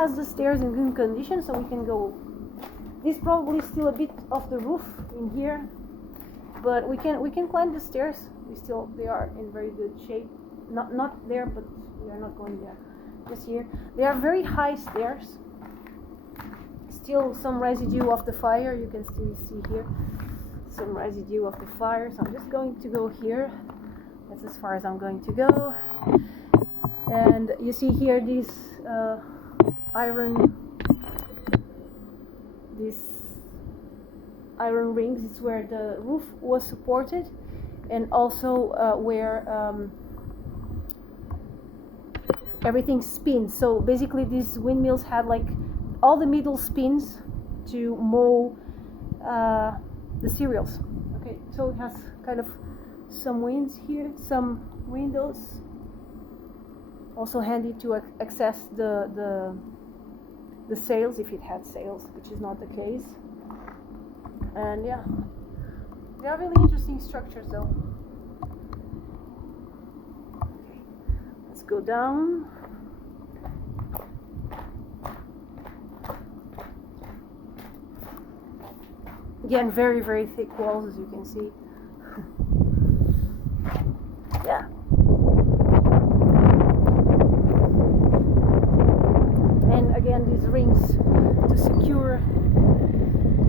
has the stairs in good condition, so we can go. This probably still a bit off the roof in here, but we can climb the stairs. They are in very good shape. Not there, but we are not going there. Just here. They are very high stairs. Still some residue of the fire. You can still see here some residue of the fire. So I'm just going to go here. That's as far as I'm going to go. And you see here these iron rings. It's where the roof was supported, and also where everything spins. So basically these windmills had like all the middle spins to mow the cereals. Okay, so it has kind of some winds here, some windows. Also handy to access the sails if it had sails, which is not the case. And yeah, they are really interesting structures though. Okay, let's go down. Again, very, very thick walls, as you can see. Yeah. And again, these rings to secure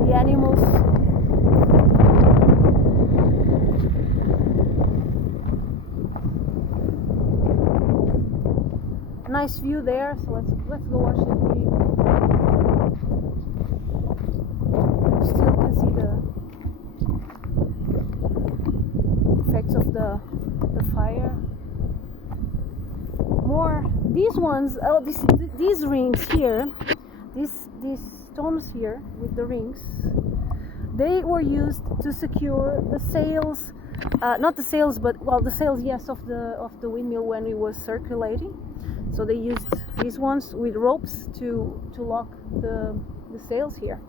the animals. Nice view there, so let's go watch the view. Still can see the effects of the fire. More these ones. Oh, these rings here, these stones here with the rings. They were used to secure the sails, not the sails, but well, the sails, yes, of the windmill when it was circulating. So they used these ones with ropes to lock the sails here.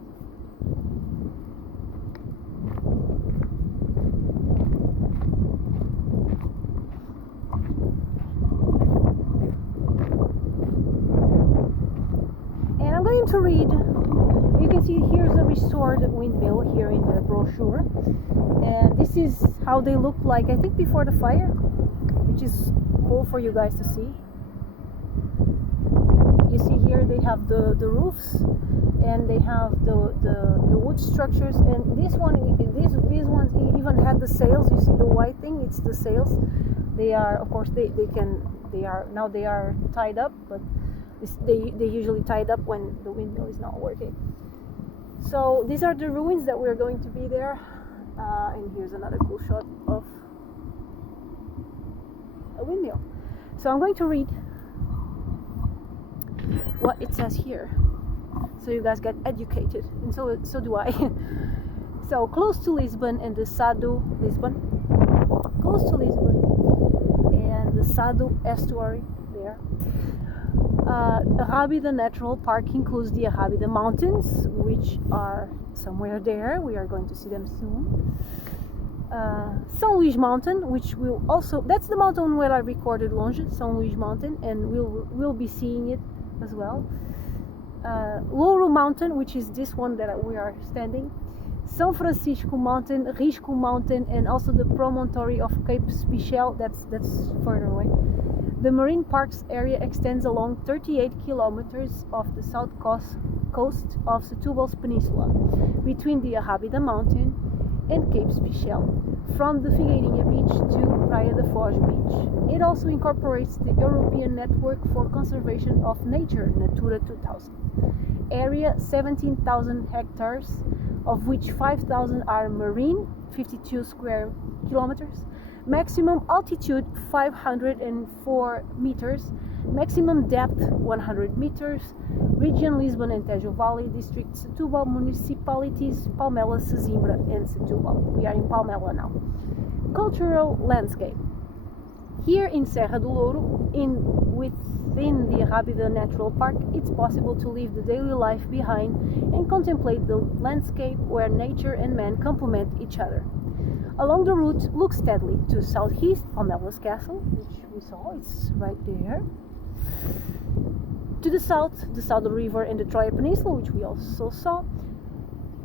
And I'm going to read. You can see here's a restored windmill here in the brochure, and this is how they looked like, I think, before the fire, which is cool for you guys to see. You see here they have the roofs, and they have the wood structures, and these ones even had the sails. You see the white thing, it's the sails. They are, of course, they are tied up, but they usually tied up when the windmill is not working. So these are the ruins that we're going to be there, and here's another cool shot of a windmill. So I'm going to read what it says here, so you guys get educated, and so do I. So close to Lisbon and the Sado close to Lisbon and the Sado estuary there. Arrábida Natural Park includes the Arrábida Mountains, which are somewhere there. We are going to see them soon. São Luís Mountain, which will also, that's the mountain where I recorded Longe, São Luís Mountain, and we'll be seeing it as well. Louro Mountain, which is this one that we are standing. São Francisco Mountain, Risco Mountain, and also the promontory of Cape Spichel, that's further away. The marine parks area extends along 38 kilometers of the south coast of Setúbal's peninsula, between the Arrábida Mountain and Cape Spichel, from the Figueirinha Beach to Praia da Foz Beach. It also incorporates the European Network for Conservation of Nature, Natura 2000. Area 17,000 hectares, of which 5,000 are marine, 52 square kilometers. Maximum altitude 504 meters, maximum depth 100 meters, region Lisbon and Tejo Valley, district Setúbal, municipalities Palmela, Sesimbra and Setúbal. We are in Palmela now. Cultural landscape. Here in Serra do Louro, within the Arrábida Natural Park, it's possible to leave the daily life behind and contemplate the landscape where nature and man complement each other. Along the route, look steadily to southeast, Palmela's castle, which we saw, it's right there. To the south, the Southern River and the Troya Peninsula, which we also saw.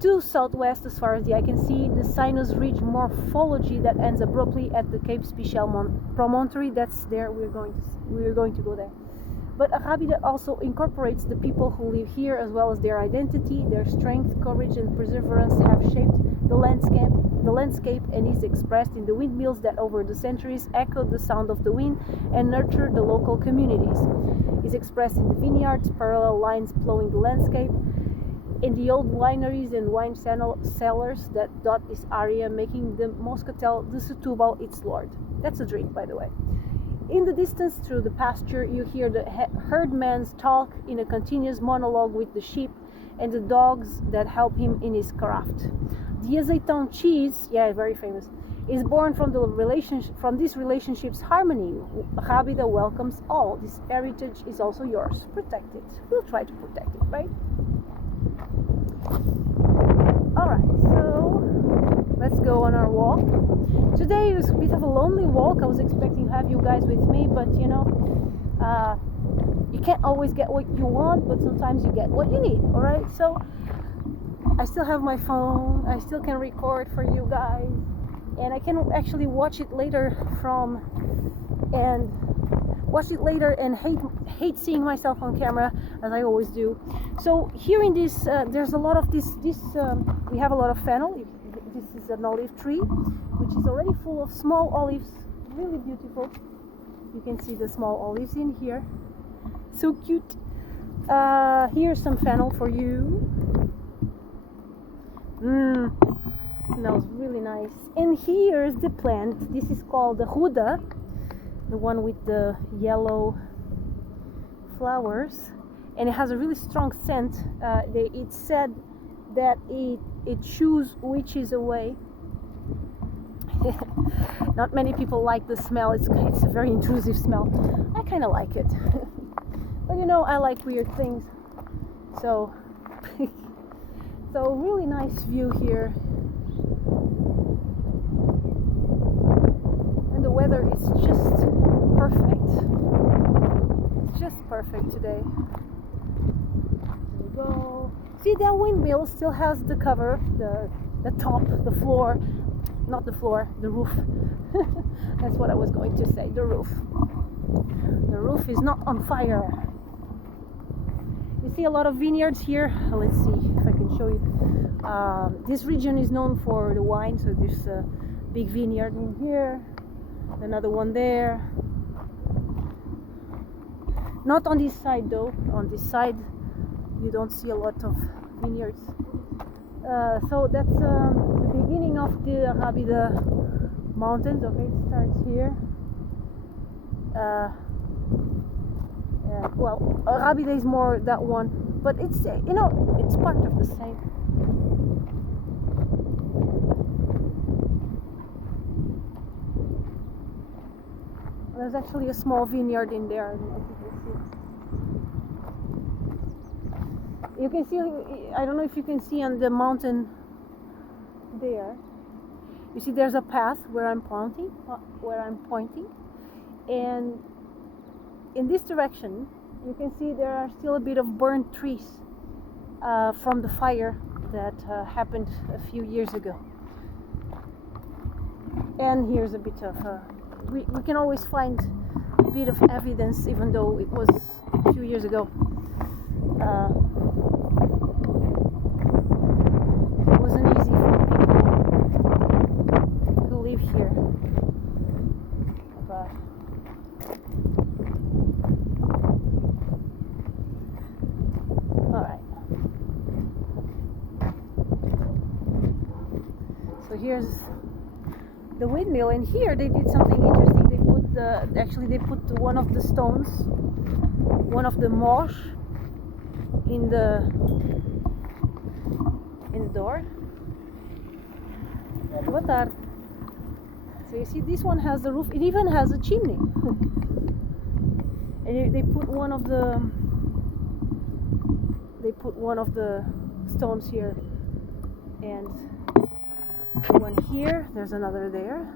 To southwest, as far as the eye can see, the Sinus Ridge morphology that ends abruptly at the Cape Spichel promontory. That's there. We're going to go there. But Arrábida also incorporates the people who live here, as well as their identity, their strength, courage, and perseverance have shaped the landscape, and is expressed in the windmills that over the centuries echoed the sound of the wind and nurtured the local communities. Is expressed in the vineyards, parallel lines plowing the landscape, in the old wineries and wine cellars that dot this area, making the Moscatel de Setúbal its lord. That's a drink, by the way. In the distance, through the pasture, you hear the herdman's talk in a continuous monologue with the sheep and the dogs that help him in his craft. The Azeitão cheese, yeah, very famous, is born from this relationship's harmony. Arrábida welcomes all. This heritage is also yours. Protect it. We'll try to protect it, right? Alright, so let's go on our walk. Today was a bit of a lonely walk. I was expecting to have you guys with me, but you know, you can't always get what you want, but sometimes you get what you need. Alright, so I still have my phone. I still can record for you guys, and I can actually watch it later and hate seeing myself on camera, as I always do. So here in this, there's a lot of we have a lot of fennel. This is an olive tree, which is already full of small olives, really beautiful. You can see the small olives in here, so cute. Here's some fennel for you. Smells really nice. And here's the plant. This is called the ruda, the one with the yellow flowers, and it has a really strong scent. It's said that it shoos witches away. Not many people like the smell. It's a very intrusive smell. I kind of like it. But you know, I like weird things. So so really nice view here. And the weather is just perfect. It's just perfect today. There we go. See, that windmill still has the cover, the top, the floor. Not the floor, the roof. That's what I was going to say, the roof. The roof is not on fire. You see a lot of vineyards here. Let's see if I can show you. This region is known for the wine, so there's a big vineyard in here, another one there. Not on this side though. On this side you don't see a lot of vineyards. So that's the beginning of the Arrábida mountains. Okay, it starts here. Well, Arrábida is more that one, but it's, you know, it's part of the same. There's actually a small vineyard in there. I don't know if you can see. I don't know if you can see on the mountain there. You see there's a path where I'm pointing, and in this direction you can see there are still a bit of burnt trees from the fire that happened a few years ago. And here's a bit of we can always find a bit of evidence, even though it was a few years ago. It wasn't easy for people who live here, but alright. So here's the windmill, and here they did something interesting. They put one of the stones, one of the mosh, in the door. Boa tarde. So you see, this one has the roof. It even has a chimney. And they put one of the stones here, and one here. There's another there,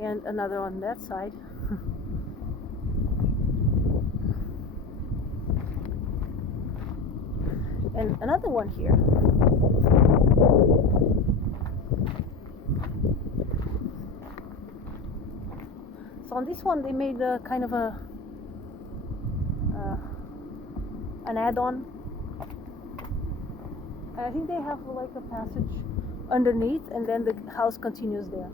and another on that side. And another one here. So on this one they made a kind of a an add-on. I think they have like a passage underneath, and then the house continues there.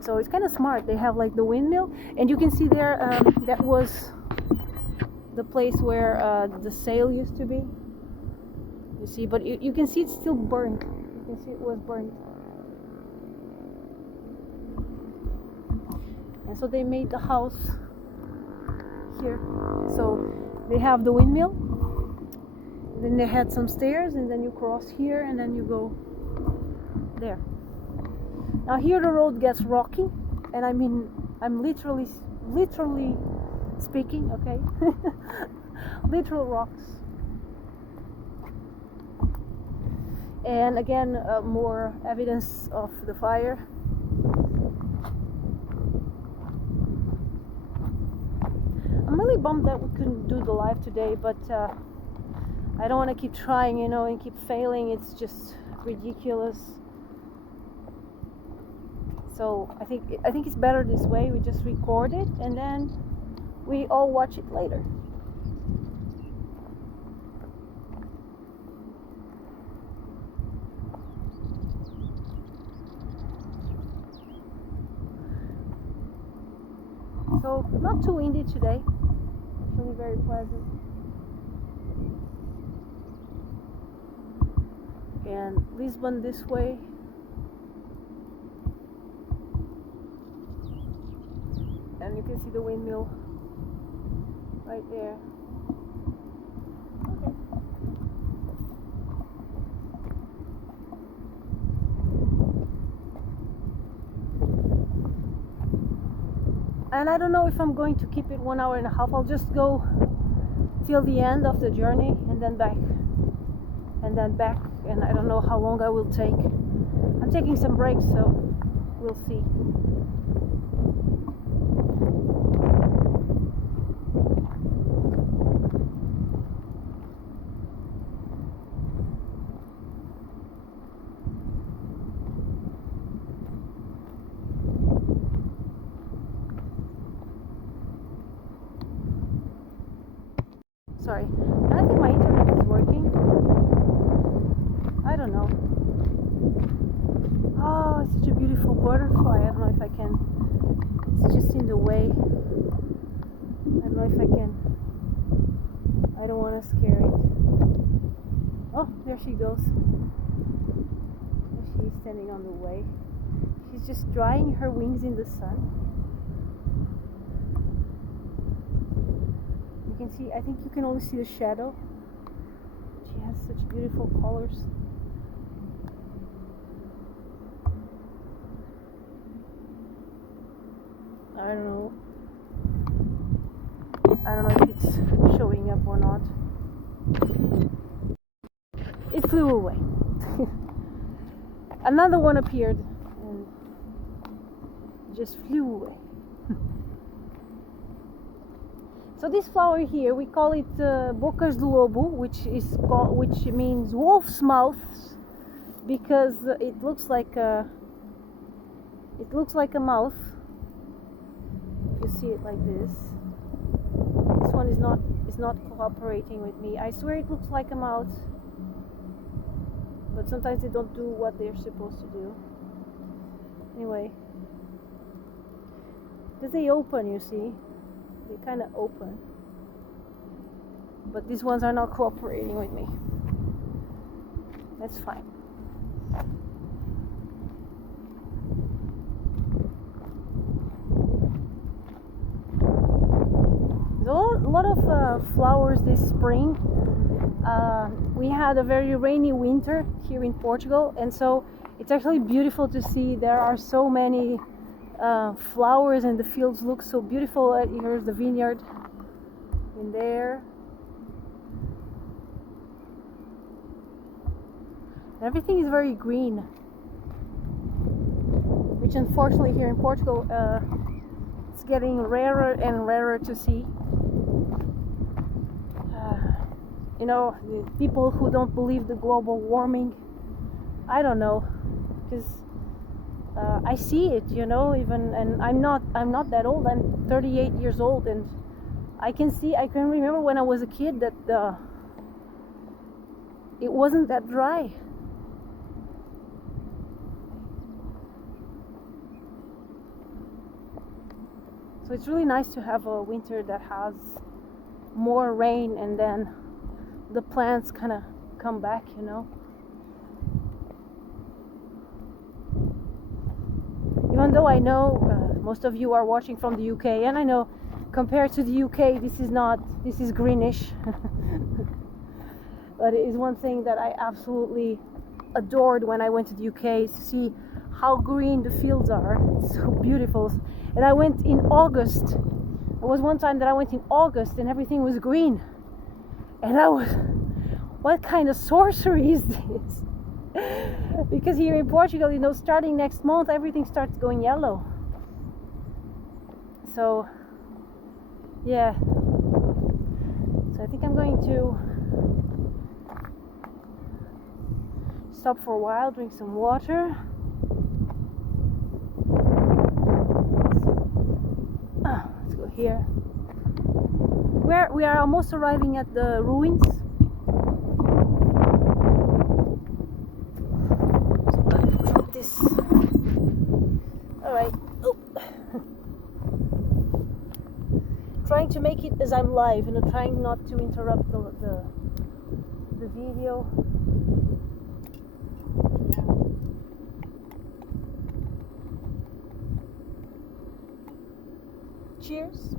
So it's kind of smart. They have like the windmill, and you can see there that was the place where the sail used to be. You see, but you can see it's still burned. You can see it was burned. And so they made the house here. So they have the windmill, then they had some stairs, and then you cross here, and then you go there. Now here the road gets rocky, and I mean, I'm literally speaking, okay? Literal rocks. And again, more evidence of the fire. I'm really bummed that we couldn't do the live today, but I don't want to keep trying, you know, and keep failing. It's just ridiculous. So I think it's better this way. We just record it and then we all watch it later. So not too windy today. Actually very pleasant. And Lisbon this way. And you can see the windmill right there. Okay. And I don't know if I'm going to keep it 1 hour and a half. I'll just go till the end of the journey and then back. And then back. And I don't know how long I will take. I'm taking some breaks, so we'll see. Sorry, I think my internet is working. I don't know. Oh, it's such a beautiful butterfly. I don't know if I can. It's just in the way. I don't know if I can. I don't want to scare it. Oh, there she goes. She's standing on the way. She's just drying her wings in the sun. You can see, I think you can only see the shadow. She has such beautiful colors. I don't know if it's showing up or not. It flew away. Another one appeared and just flew away. So this flower here, we call it Bocas do Lobo, which means wolf's mouths, because it looks like a mouth. If you see it like this. This one is not cooperating with me. I swear it looks like a mouth, but sometimes they don't do what they're supposed to do. Anyway, because they open, you see. They kind of open, but these ones are not cooperating with me. That's fine. There's a lot of flowers this spring. We had a very rainy winter here in Portugal, and so it's actually beautiful to see. There are so many flowers, and the fields look so beautiful. Here's the vineyard in there. Everything is very green, which unfortunately here in Portugal it's getting rarer and rarer to see. you know, the people who don't believe the global warming, I don't know, because I see it, you know, even, and I'm not that old. I'm 38 years old, and I can remember when I was a kid that it wasn't that dry. So it's really nice to have a winter that has more rain, and then the plants kind of come back, you know. Even though I know most of you are watching from the UK, and I know compared to the UK this is greenish. But it is one thing that I absolutely adored when I went to the UK, is to see how green the fields are. It's so beautiful. And I went in August. There was one time that I went in August and everything was green. And I was, what kind of sorcery is this? Because here in Portugal, you know, starting next month, everything starts going yellow. So, yeah. So I think I'm going to stop for a while, drink some water. Let's go here. We are almost arriving at the ruins. Drop this. All right. Oh. Trying to make it as I'm live, and trying not to interrupt the video. Cheers.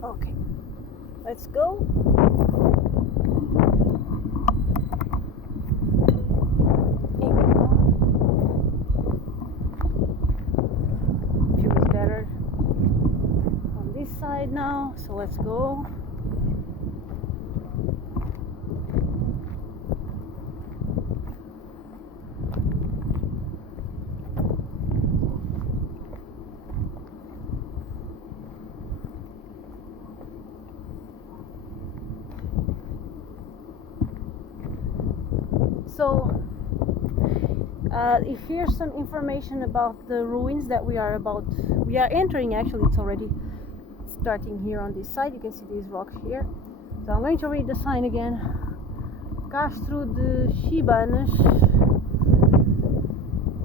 Okay, let's go. Feels better on this side now, so let's go. So here's some information about the ruins that we are entering. Actually, it's already starting here on this side. You can see these rocks here. So I'm going to read the sign again. Castro de Chibanas. Okay.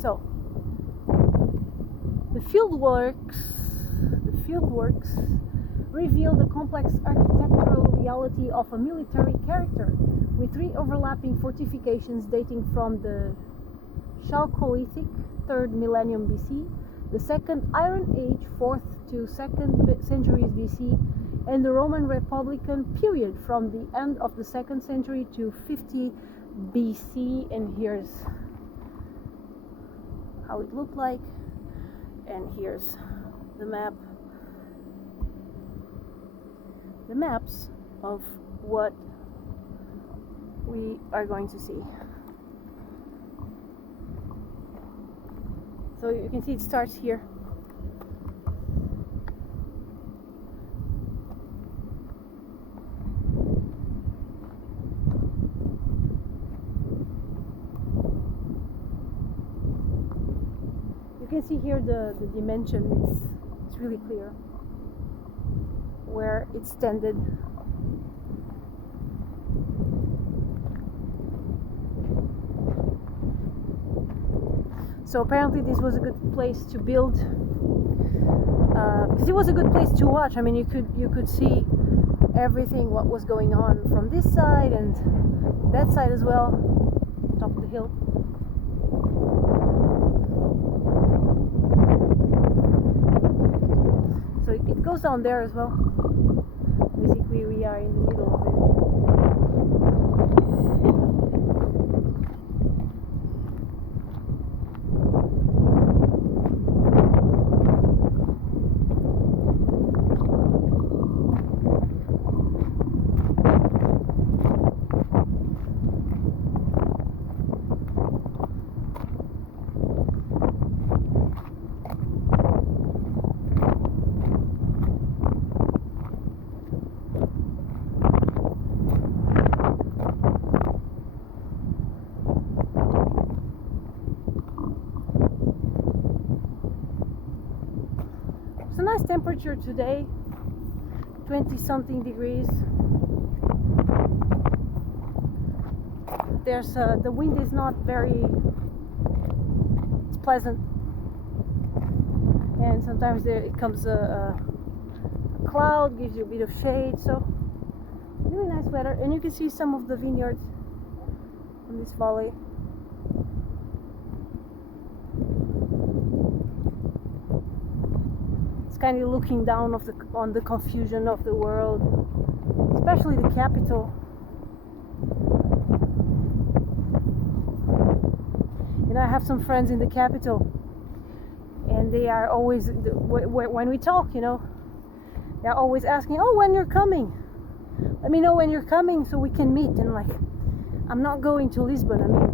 So the fieldworks reveal the complex architectural reality of a military character, with 3 overlapping fortifications dating from the Chalcolithic 3rd millennium BC, the Second Iron Age 4th to 2nd centuries BC, and the Roman Republican period from the end of the 2nd century to 50 BC. And here's how it looked like, and here's the maps of what we are going to see. So you can see it starts here. You can see here the dimension. It's really clear where it's standed. So apparently this was a good place to build, because it was a good place to watch. I mean, you could see everything, what was going on from this side and that side as well, top of the hill. So it goes down there as well. Basically we are in the middle of it. It's a nice temperature today, 20 something degrees. There's the wind is not very, it's pleasant, and sometimes it comes a cloud, gives you a bit of shade, so really nice weather. And you can see some of the vineyards in this valley. It's kind of looking down on the confusion of the world, especially the capital. And I have some friends in the capital, and they are always, when we talk, they're always asking, oh, when you're coming, let me know when you're coming so we can meet. And like, I'm not going to Lisbon. I mean,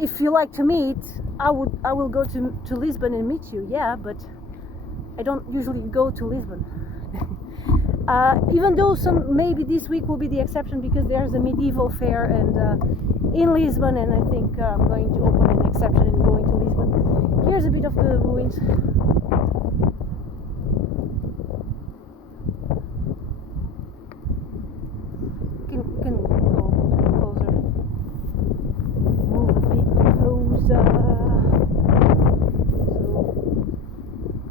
if you like to meet, I will go to Lisbon and meet you, yeah, but I don't usually go to Lisbon. Even though maybe this week will be the exception, because there's a medieval fair and in Lisbon, and I think I'm going to open an exception and going to Lisbon. Here's a bit of the ruins. Can go closer. Move a bit closer so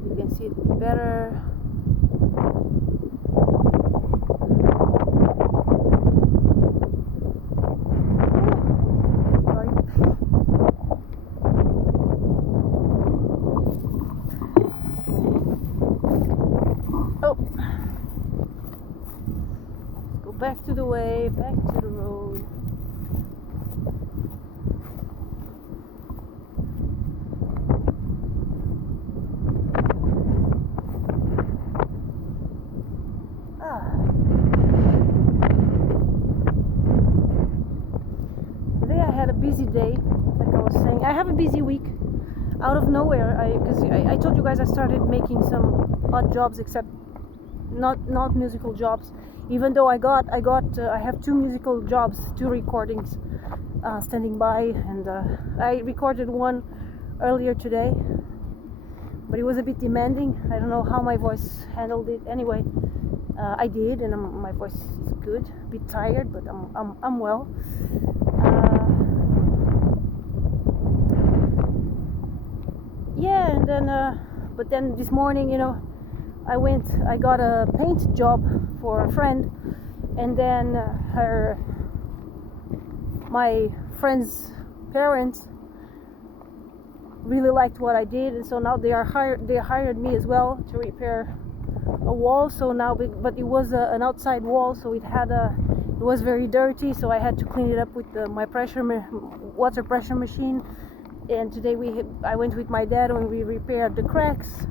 you can see it better. Back to the way, back to the road. Today I had a busy day, like I was saying. I have a busy week. Out of nowhere, because I told you guys I started making some odd jobs, except not musical jobs. Even though I have 2 musical jobs, 2 recordings standing by, and I recorded one earlier today, but it was a bit demanding. I don't know how my voice handled it. Anyway, I did, and my voice is good. A bit tired, but I'm well. Yeah, and then but then this morning, I got a paint job for a friend, and then my friend's parents really liked what I did, and so now they hired me as well to repair a wall. So now, but it was an outside wall, so it was very dirty, so I had to clean it up with my water pressure machine. And today I went with my dad and we repaired the cracks.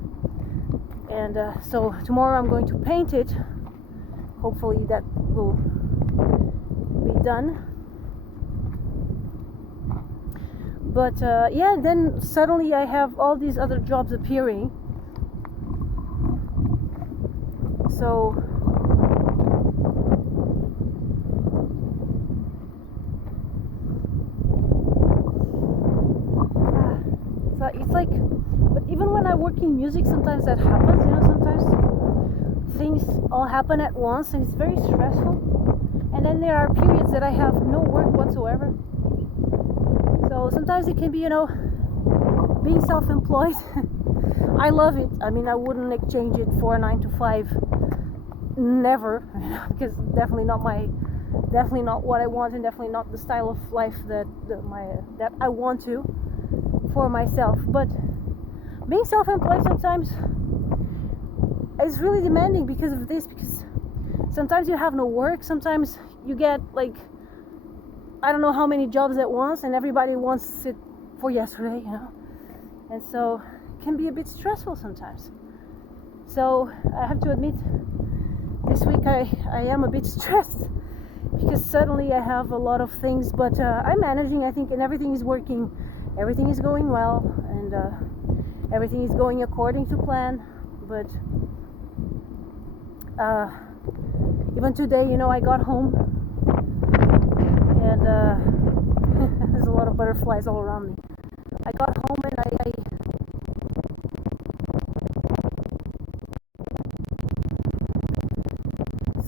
And so tomorrow I'm going to paint it. Hopefully that will be done. But yeah, then suddenly I have all these other jobs appearing. So it's like, but even when I work in music, sometimes that happens, sometimes things all happen at once, and it's very stressful. And then there are periods that I have no work whatsoever. So sometimes it can be, being self-employed. I love it. I mean, I wouldn't exchange it for a 9-to-5, never, because definitely not what I want, and definitely not the style of life that I want for myself. But being self-employed sometimes is really demanding because of this, because sometimes you have no work, sometimes you get like I don't know how many jobs at once, and everybody wants it for yesterday, and so it can be a bit stressful sometimes. So I have to admit, this week I am a bit stressed, because suddenly I have a lot of things, but I'm managing, I think, and everything is working. Everything is going well, and everything is going according to plan. But even today, I got home, and there's a lot of butterflies all around me. I got home and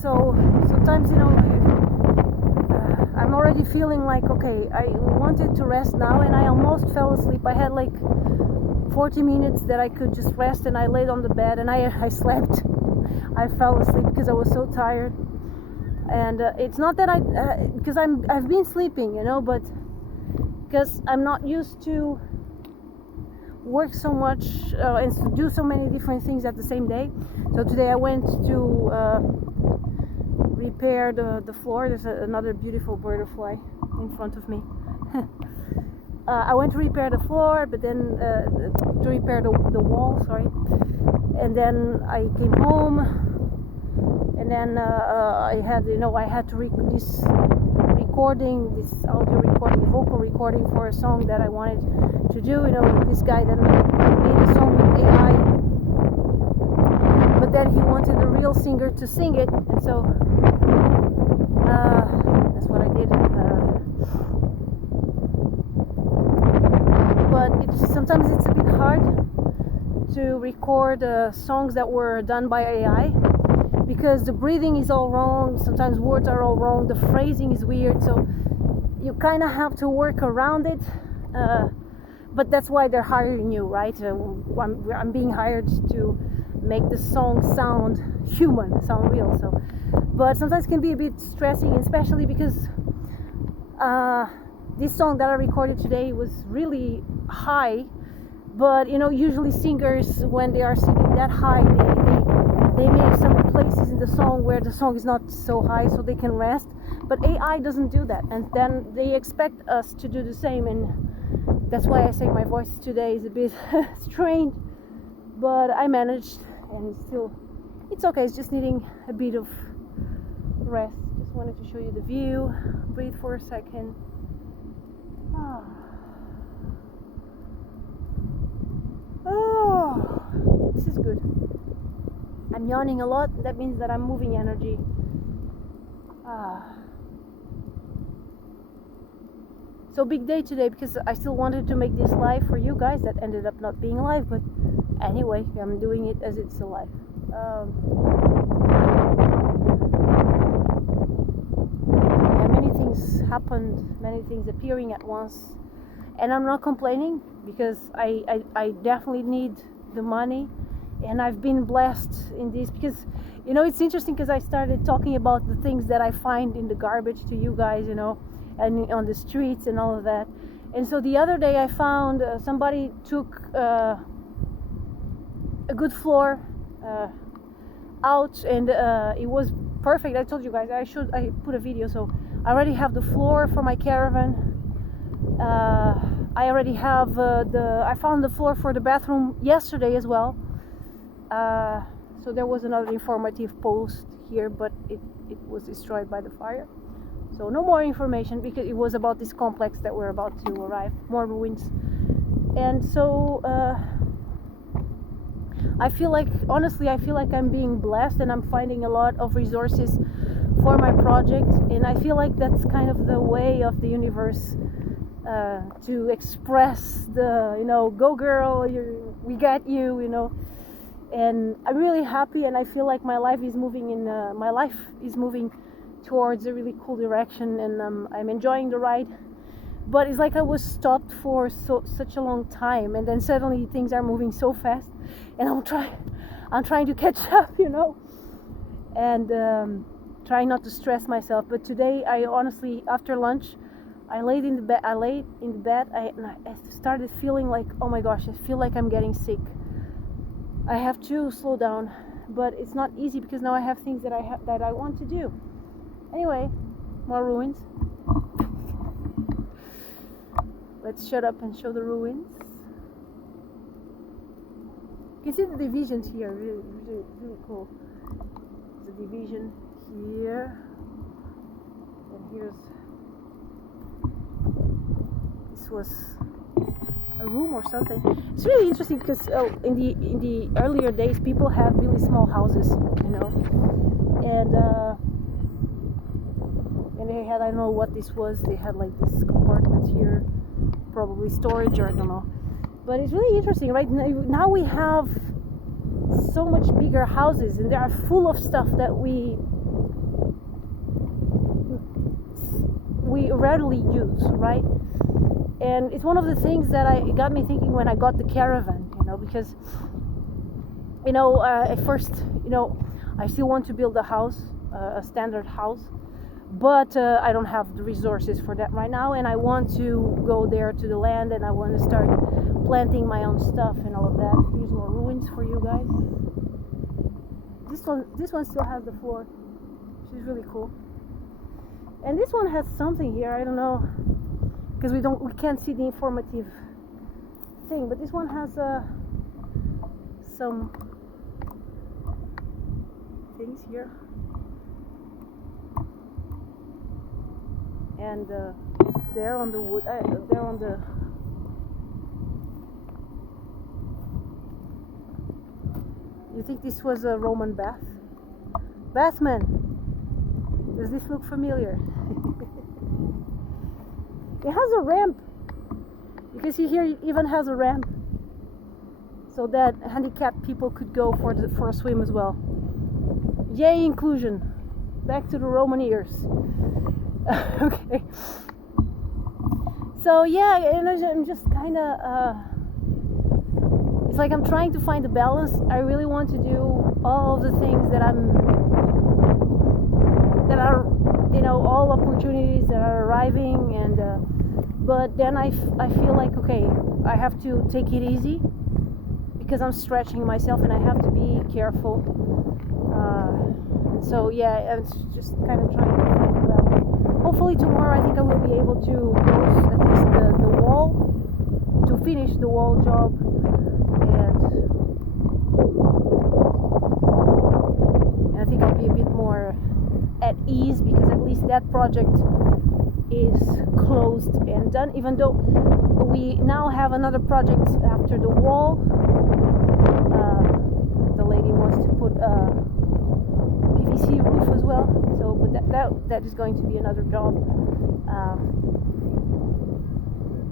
So sometimes, I'm already feeling like, okay, I wanted to rest now, and I almost fell asleep. I had like 40 minutes that I could just rest, and I laid on the bed and I slept. I fell asleep because I was so tired. And it's not that because I've been sleeping, but because I'm not used to work so much and to do so many different things at the same day. So today I went to repair the floor. There's another beautiful butterfly in front of me. I went to repair the floor, but then to repair the wall, sorry. And then I came home, and then I had to this audio recording, vocal recording for a song that I wanted to do. This guy that made a song with AI, but then he wanted a real singer to sing it, and so that's what I did. But sometimes it's a bit hard to record songs that were done by AI, because the breathing is all wrong, sometimes words are all wrong, the phrasing is weird, so you kind of have to work around it, but that's why they're hiring you, right? I'm being hired to make the song sound human, sound real, but sometimes it can be a bit stressing, especially because this song that I recorded today was really high, but usually singers, when they are singing that high, they make some places in the song where the song is not so high so they can rest, but AI doesn't do that, and then they expect us to do the same, and that's why I say my voice today is a bit strained, but I managed, and it's okay. It's just needing a bit of rest. Just wanted to show you the view. Breathe for a second. Oh, this is good. I'm yawning a lot. That means that I'm moving energy. So big day today, because I still wanted to make this live for you guys. That ended up not being live, but anyway, I'm doing it as it's alive. Many things happened, many things appearing at once, and I'm not complaining, because I definitely need the money, and I've been blessed in this, because it's interesting, because I started talking about the things that I find in the garbage to you guys, and on the streets and all of that. And so the other day I found somebody took a good floor out, and it was perfect. I told you guys I put a video, so I already have the floor for my caravan. I already have I found the floor for the bathroom yesterday as well. So there was another informative post here, but it was destroyed by the fire. So no more information, because it was about this complex that we're about to arrive, more ruins. And so honestly I feel like I'm being blessed, and I'm finding a lot of resources for my project, and I feel like that's kind of the way of the universe to express the go girl, we got you, and I'm really happy, and I feel like my life is moving towards a really cool direction, and I'm enjoying the ride. But it's like I was stopped for such a long time, and then suddenly things are moving so fast, and I'm trying to catch up, and trying not to stress myself. But today, I honestly, after lunch, I laid in the bed, and I started feeling like, oh my gosh, I feel like I'm getting sick. I have to slow down, but it's not easy, because now I have things that I want to do. Anyway, more ruins. Let's shut up and show the ruins. You can see the divisions here, really, really, really cool. The division here, and this was a room or something. It's really interesting, because in the earlier days, people had really small houses, and they had, I don't know what this was, they had like these compartments here, probably storage, or I don't know. But it's really interesting, right? Now we have so much bigger houses, and they are full of stuff that we we rarely use, right? And it's one of the things that it got me thinking when I got the caravan, because at first, I still want to build a house, a standard house, but I don't have the resources for that right now, and I want to go there to the land, and I want to start planting my own stuff and all of that. Here's more ruins for you guys. This one still has the floor, which is really cool. And this one has something here, I don't know, because we can't see the informative thing, but this one has some things here. And there on the wood, there on the you think this was a Roman bath? Bathman, does this look familiar? It has a ramp. You can see here it even has a ramp, so that handicapped people could go for a swim as well. Yay, inclusion! Back to the Roman years. Okay. So yeah, and I'm just kind of. It's like I'm trying to find a balance. I really want to do all of the things that are all opportunities that are arriving, and but then I feel like, okay, I have to take it easy because I'm stretching myself and I have to be careful. So yeah, it's just kind of trying to find a balance. Hopefully tomorrow I think I will be able to close at least the wall, to finish the wall job. And I think I'll be a bit more at ease because at least that project is closed and done, even though we now have another project after the wall. The lady wants to put a PVC roof as well, so but that is going to be another job.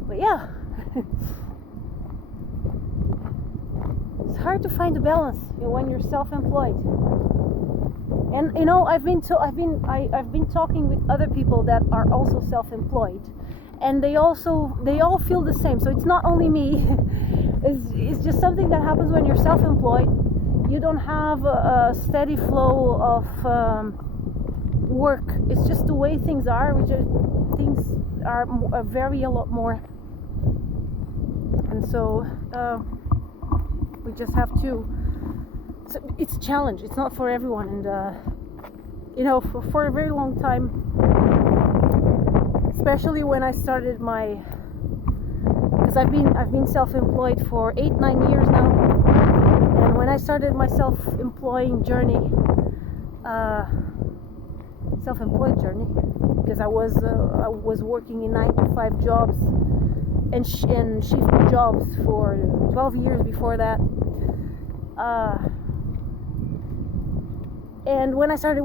But yeah. It's hard to find a balance when you're self-employed. And I've been talking with other people that are also self-employed, and they all feel the same. So it's not only me. It's just something that happens when you're self-employed. You don't have a steady flow of work. It's just the way things are. Things vary a lot more, and so. We just have to. So it's a challenge. It's not for everyone, and for a very long time, especially when I started because I've been self-employed for 8-9 years now, and when I started my self-employed journey, because I was working in 9-to-5 jobs and shift jobs for 12 years before that. And when I started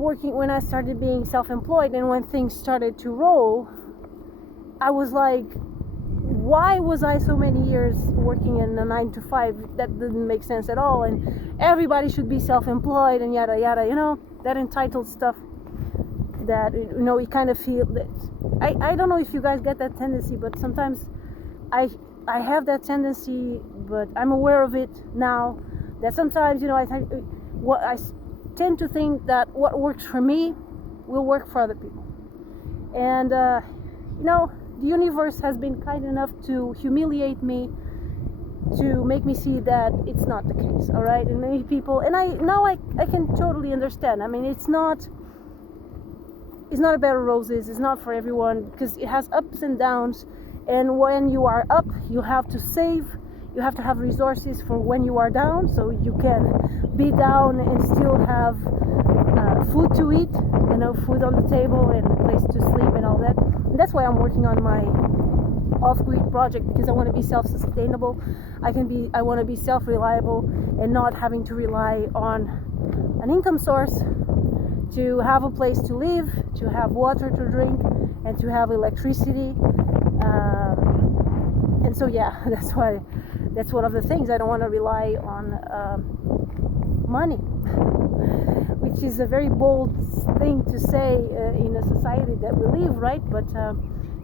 being self-employed, and when things started to roll, I was like, why was I so many years working in a 9-to-5? That didn't make sense at all, and everybody should be self-employed and yada yada, that entitled stuff that, you kind of feel that. I don't know if you guys get that tendency, but sometimes I have that tendency, but I'm aware of it now, that sometimes, I tend to think that what works for me will work for other people. And, the universe has been kind enough to humiliate me, to make me see that it's not the case, all right? And many people, and I can totally understand. I mean, it's not a bed of roses. It's not for everyone, because it has ups and downs. And when you are up, you have to save. You have to have resources for when you are down, so you can be down and still have food to eat, food on the table and a place to sleep and all that. And that's why I'm working on my off-grid project, because I want to be self-sustainable. I want to be self-reliable and not having to rely on an income source to have a place to live, to have water to drink, and to have electricity. And so yeah, that's one of the things. I don't want to rely on money, which which is a very bold thing to say in a society that we live, right? But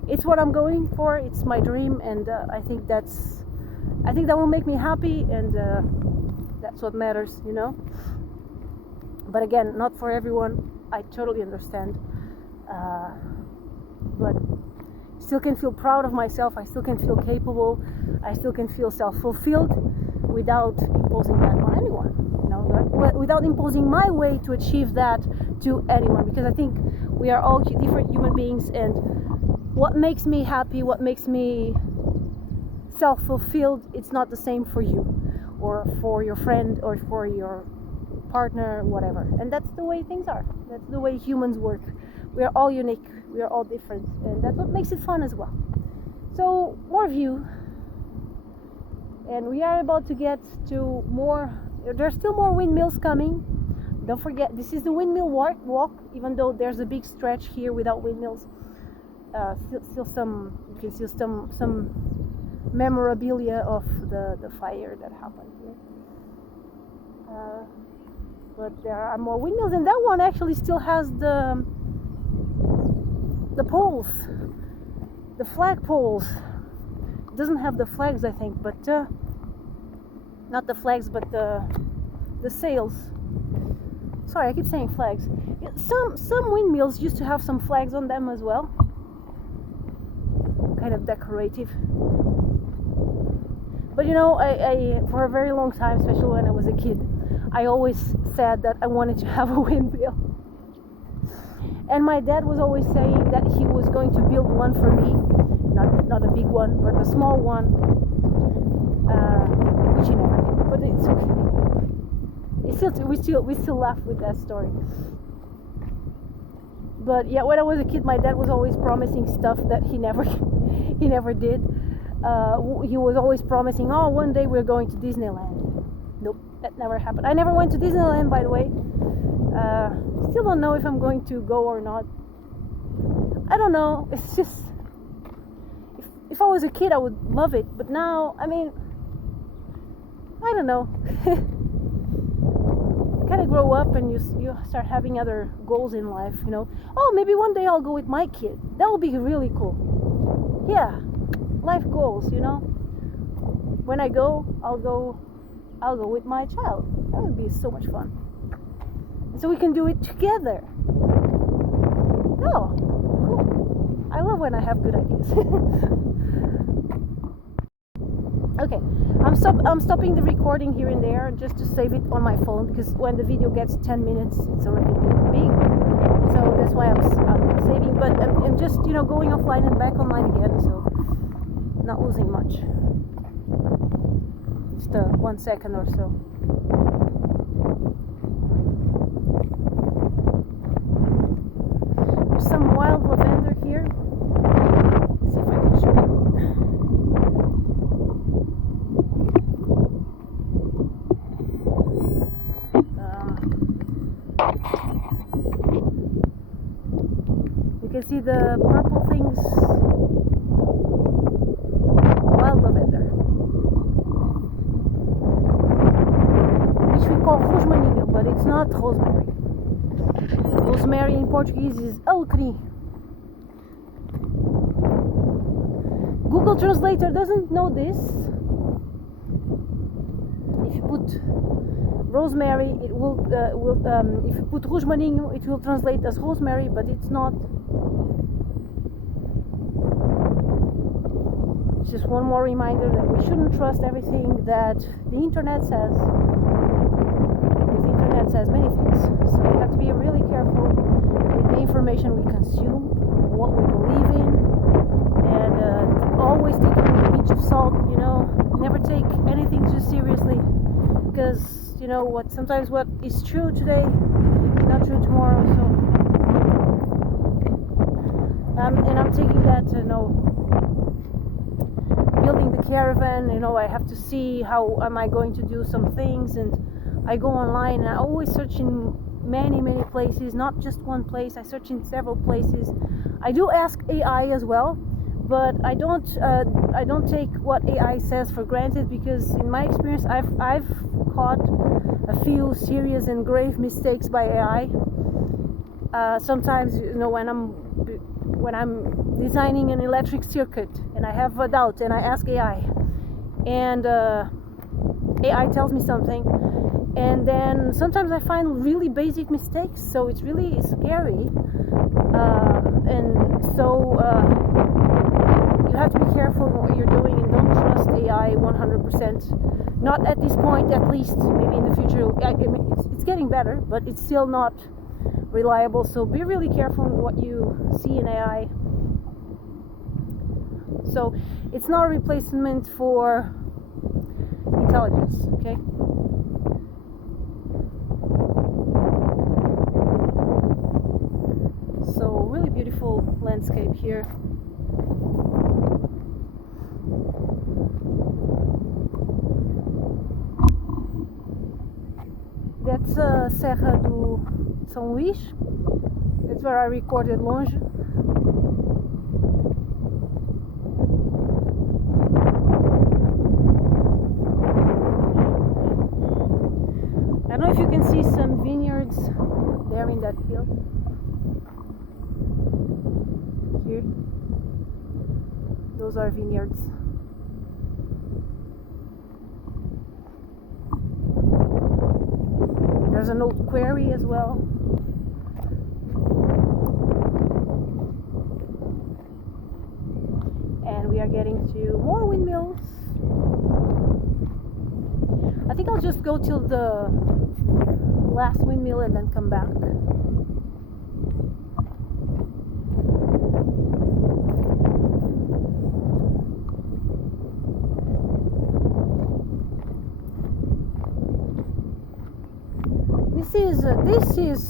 it's what I'm going for. It's my dream, and I think that will make me happy, and that's what matters, you know. But again, not for everyone. I totally understand. But still can feel proud of myself. I still can feel capable. I still can feel self-fulfilled without imposing that on anyone. You know, without imposing my way to achieve that to anyone. Because I think we are all different human beings, and what makes me happy, what makes me self-fulfilled, it's not the same for you, or for your friend, or for your partner, whatever. And that's the way things are. That's the way humans work. We are all unique. We are all different, and that's what makes it fun as well. So more view, and we are about to get to more. There's still more windmills coming. Don't forget, this is the windmill walk. Even though there's a big stretch here without windmills, still some, you can see some memorabilia of the fire that happened here. But there are more windmills, and that one actually still has the poles, the flag poles. It doesn't have the flags, I think, but not the flags, but the sails. Sorry, I keep saying flags. Some windmills used to have some flags on them as well, kind of decorative. But you know, I for a very long time, especially when I was a kid, I always said that I wanted to have a windmill. And my dad was always saying that he was going to build one for me, not a big one, but a small one, which he never did. But it's okay. We still laugh with that story. But yeah, when I was a kid, my dad was always promising stuff that he never did. He was always promising, oh, one day we're going to Disneyland. Nope, that never happened. I never went to Disneyland, by the way. Still don't know if I'm going to go or not. I don't know. It's just, if I was a kid, I would love it. But now, I mean, I don't know. Kind of grow up and you start having other goals in life, you know. Oh, maybe one day I'll go with my kid. That would be really cool. Yeah, life goals, you know. When I go, I'll go with my child. That would be so much fun. So we can do it together. Oh, cool. I love when I have good ideas. Okay, I'm stopping the recording here and there just to save it on my phone, because when the video gets 10 minutes, it's already big. So that's why I'm saving. But I'm just, you know, going offline and back online again, so not losing much. Just 1 second or so. There's some wild lavender here. Let's see if I can show you. You can see the purple things. Wild lavender, which we call rosmaninho, but it's not rosemary. Rosemary in Portuguese is alecrim. Google Translator doesn't know this. If you put rosemary, it will if you put rosmaninho, it will translate as rosemary, but it's not. It's just one more reminder that we shouldn't trust everything that the internet says, because the internet says many things. So we have to be really careful with the information we consume, what we believe in, and always take it with a pinch of salt. You know, never take anything too seriously, because you know what? Sometimes what is true today is not true tomorrow. So, and I'm taking that to building the caravan. You know, I have to see how am I going to do some things, and I go online and I always search in many places, not just one place. I search in several places. I do ask AI as well, but I don't take what AI says for granted, because in my experience I've caught a few serious and grave mistakes by AI. Sometimes, when I'm designing an electric circuit and I have a doubt and I ask AI, and AI tells me something, and then sometimes I find really basic mistakes, so it's really scary. And so you have to be careful in what you're doing and don't trust AI 100%. Not at this point, at least. Maybe in the future. It's getting better, but it's still not reliable. So be really careful in what you see in AI. So it's not a replacement for intelligence, okay? So really beautiful landscape here. That's Serra do São Luís. That's where I recorded Longe. I don't know if you can see some vineyards there in that hill. Here. Those are vineyards. There's an old quarry as well. And we are getting to more windmills. I think I'll just go till the last windmill and then come back. This is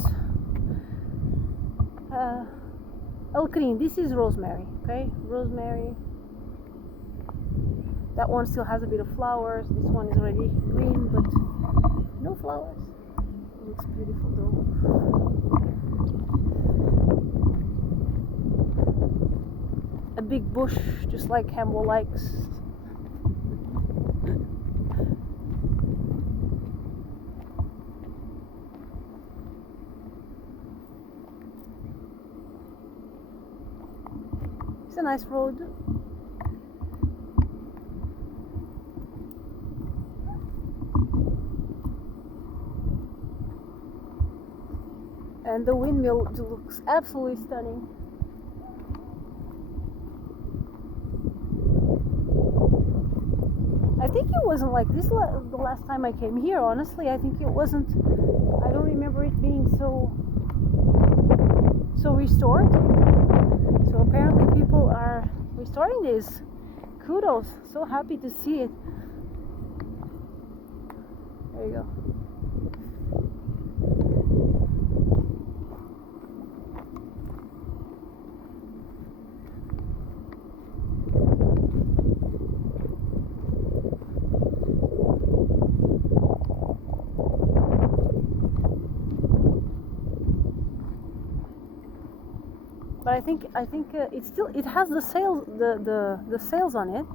Alecrim. This is rosemary. Okay, rosemary. That one still has a bit of flowers. This one is already green, but no flowers. It looks beautiful though. A big bush, just like Hembo likes. It's a nice road. And the windmill looks absolutely stunning. I think it wasn't like this the last time I came here, honestly. I think it wasn't. I don't remember it being so restored. So apparently people are restoring this. Kudos. So happy to see it. There you go. But I think it has the sails the sails on it,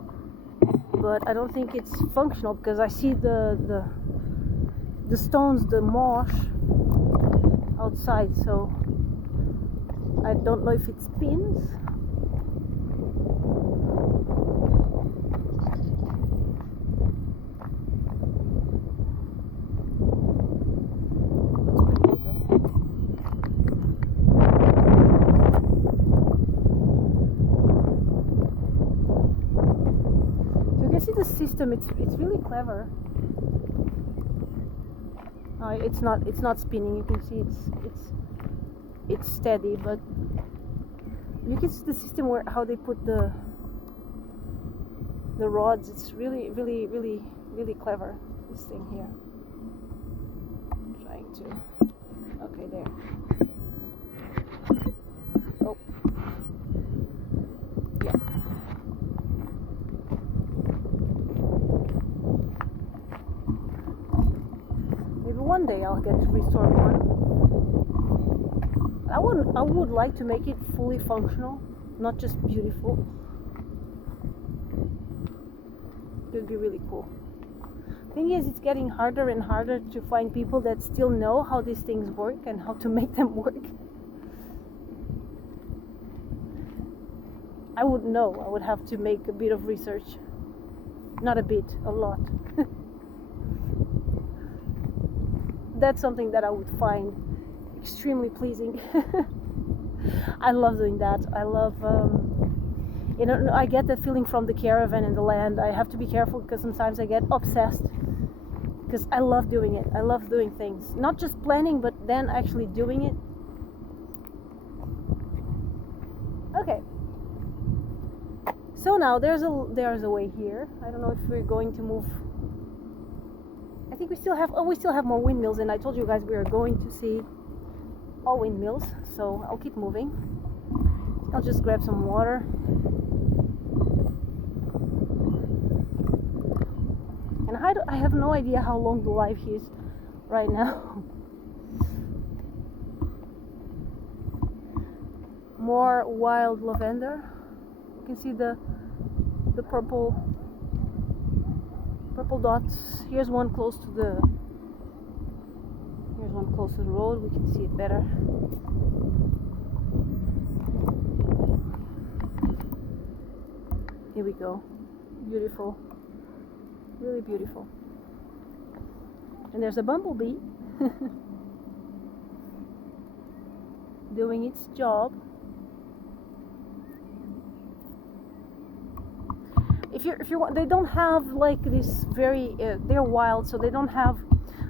but I don't think it's functional because I see the stones, the moss outside, so I don't know if it spins. See the system, it's really clever. It's not spinning. You can see it's steady, but you can see the system where how they put the rods. It's really clever, this thing here. I'm trying to, okay, there. Oh, yeah. One day I'll get to restore one. I would like to make it fully functional, not just beautiful. It would be really cool. Thing is, it's getting harder and harder to find people that still know how these things work and how to make them work. I wouldn't know. I would have to make a bit of research. Not a bit, a lot. That's something that I would find extremely pleasing. I love doing that. I love, you know, I get that feeling from the caravan and the land. I have to be careful because sometimes I get obsessed because I love doing it. I love doing things. Not just planning, but then actually doing it. Okay. So now there's a way here. I don't know if we're going to move. I think we still have more windmills, and I told you guys we are going to see all windmills. So I'll keep moving. I'll just grab some water. And I have no idea how long the live is right now. More wild lavender. You can see the purple dots. Here's one close to the road. We can see it better. Here we go. Beautiful. Really beautiful. And there's a bumblebee doing its job. If you want, they don't have like this very they're wild, so they don't have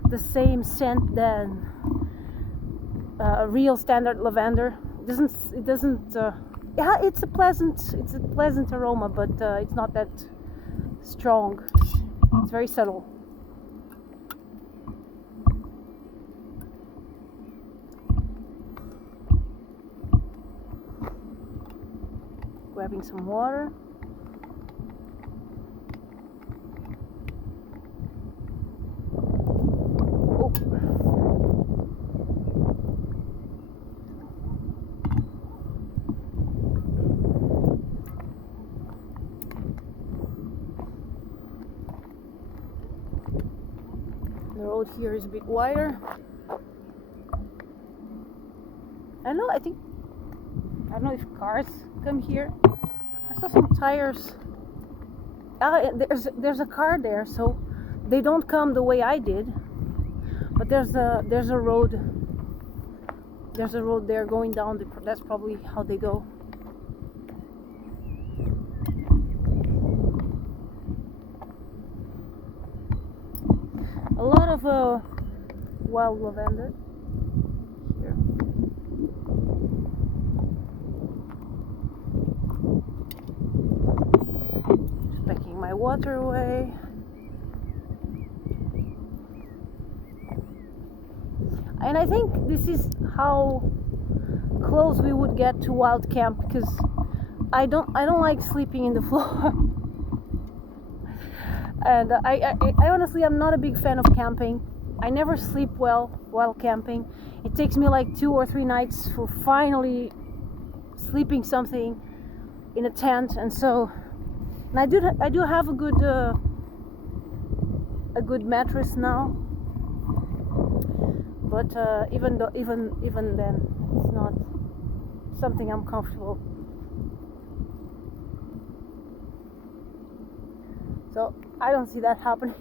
the same scent than real standard lavender. It doesn't yeah, it's a pleasant aroma, but it's not that strong. It's very subtle. Grabbing some water. The road here is a bit wider. I don't know if cars come here. I saw some tires. There's a car there, so they don't come the way I did. But there's a road. There's a road there going down. That's probably how they go. A lot of wild lavender here. Just packing my water away. And I think this is how close we would get to wild camp, because I don't like sleeping in the floor. And I honestly, I'm not a big fan of camping. I never sleep well while camping. It takes me like 2 or 3 nights for finally sleeping something in a tent. And so, and I do have a good mattress now. But even then, it's not something I'm comfortable. So I don't see that happening.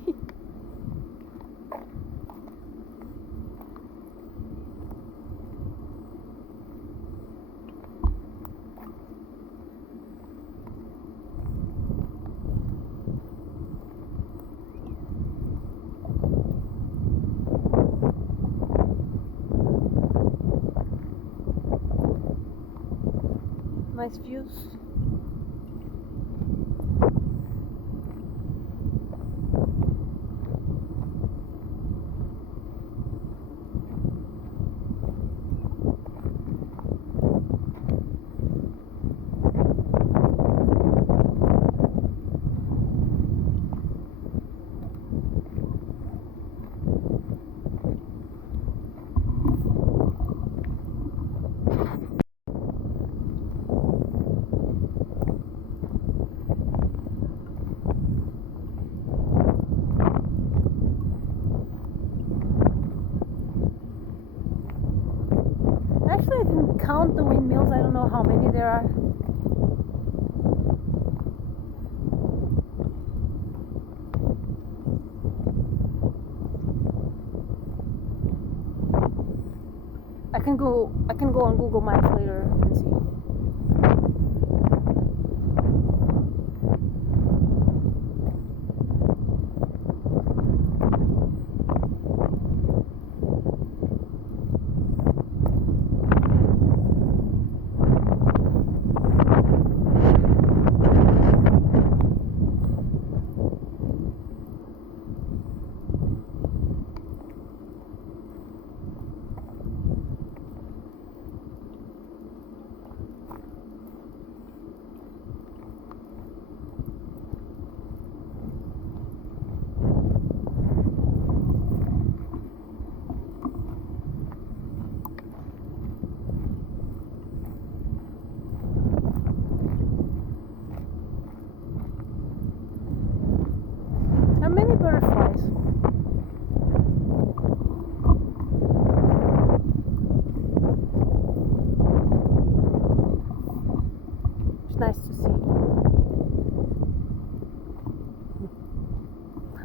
Nice views. count the windmills. I don't know how many there are. I can go on Google Maps later and see. Many butterflies. It's nice to see.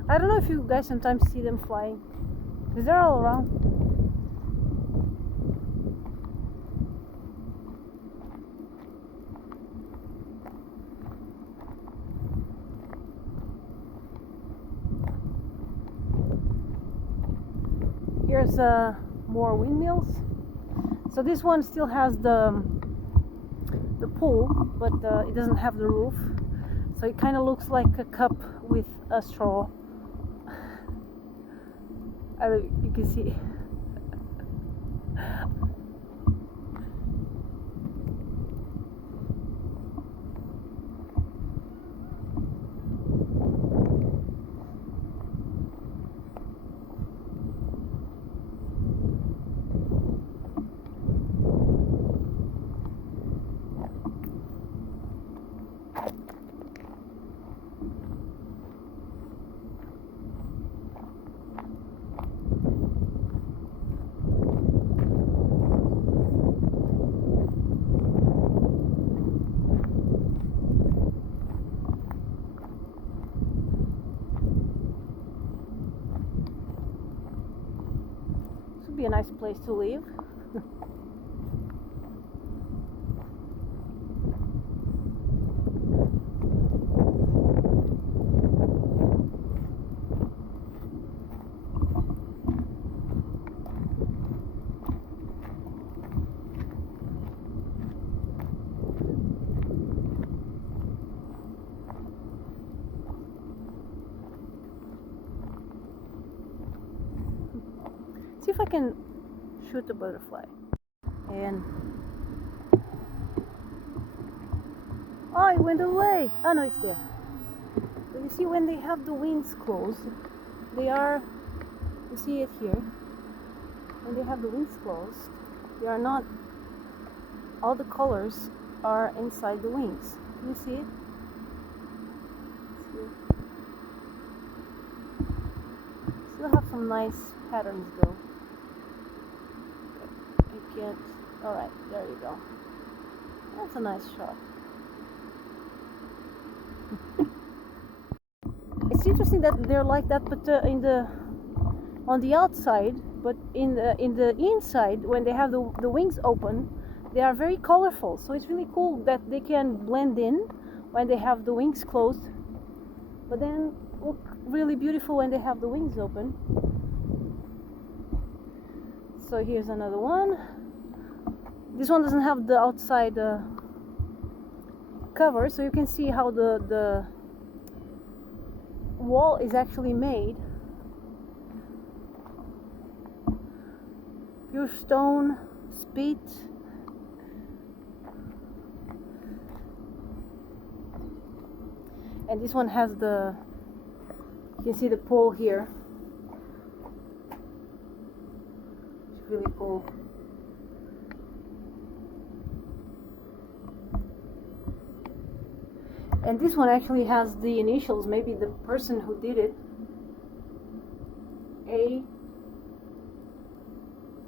I don't know if you guys sometimes see them flying, because they're all around. Here's more windmills. So this one still has the pool, but it doesn't have the roof. So it kind of looks like a cup with a straw. I don't know if you can see. Be a nice place to live. See if I can shoot the butterfly. And oh, it went away. Oh no, it's there. So you see, when they have the wings closed, they are, you see it here, when they have the wings closed, they are not, all the colors are inside the wings. Can you see it? Still have some nice patterns though. I can't. Alright, there you go. That's a nice shot. It's interesting that they're like that, but on the outside, but in the inside, when they have the wings open, they are very colorful. So it's really cool that they can blend in when they have the wings closed, but then look really beautiful when they have the wings open. So here's another one. This one doesn't have the outside cover, so you can see how the wall is actually made. Pure stone, spit. And this one has the, you can see the pole here. It's really cool. And this one actually has the initials, maybe the person who did it.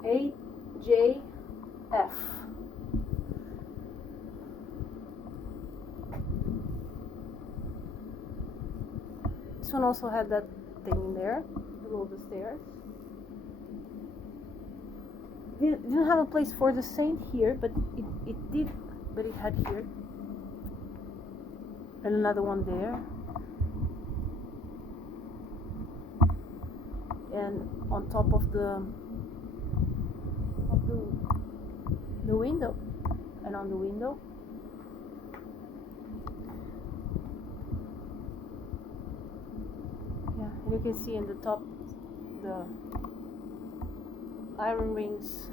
AJF. one also had that thing in there below the stairs. Didn't have a place for the saint here, but it did. But it had here, and another one there, and on top of the window, and on the window. Yeah, and you can see in the top the iron rings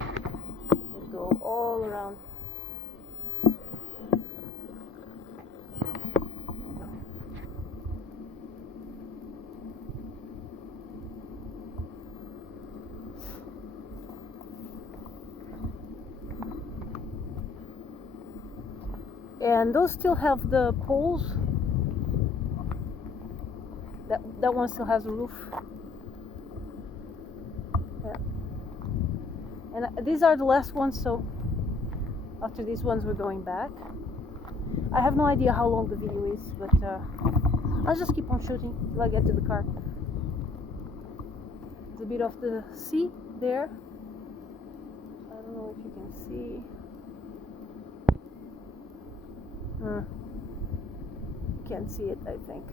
that go all around. And those still have the poles. That one still has a roof. Yeah. And these are the last ones, so after these ones we're going back. I have no idea how long the video is, but I'll just keep on shooting till I get to the car. There's a bit of the sea there. I don't know if you can see. Can't see it, I think.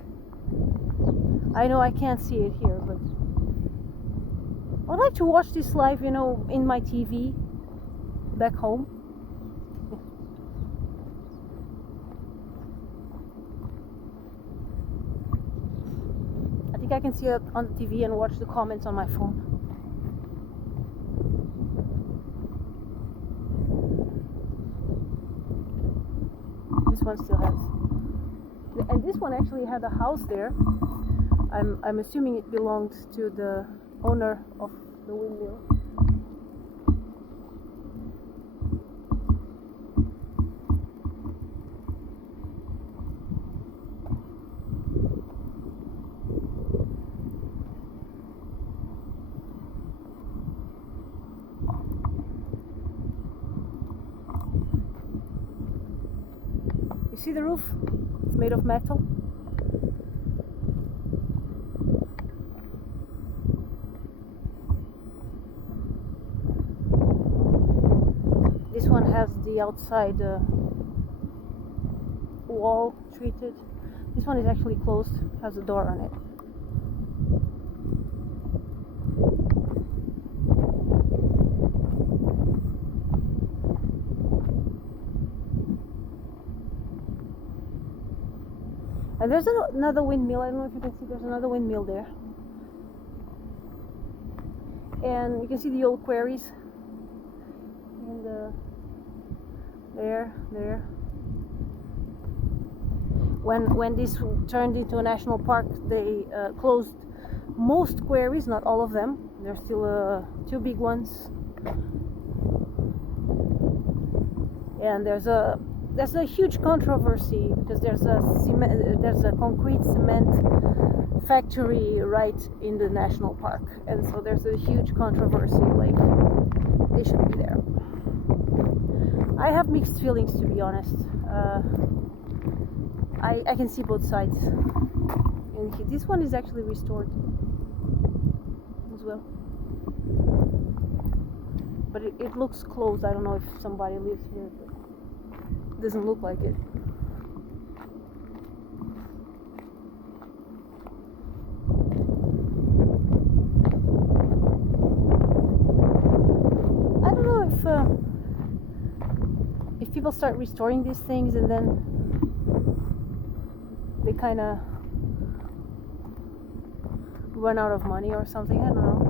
I know I can't see it here, but I'd like to watch this live, you know, in my TV back home. I think I can see it on the TV and watch the comments on my phone. This one still has, and this one actually had a house there. I'm assuming it belonged to the owner of the windmill. You see the roof? It's made of metal. This one has the outside wall treated. This one is actually closed, has a door on it. And there's another windmill. I don't know if you can see, there's another windmill there. And you can see the old quarries. And there. When this turned into a national park, they closed most quarries, not all of them. There's still two big ones. And there's a huge controversy because there's a concrete cement factory right in the national park, and so there's a huge controversy, like they should be there. I have mixed feelings, to be honest. I can see both sides, and this one is actually restored as well, but it looks closed. I don't know if somebody lives here, but it doesn't look like it. I don't know if people start restoring these things and then they kind of run out of money or something. I don't know.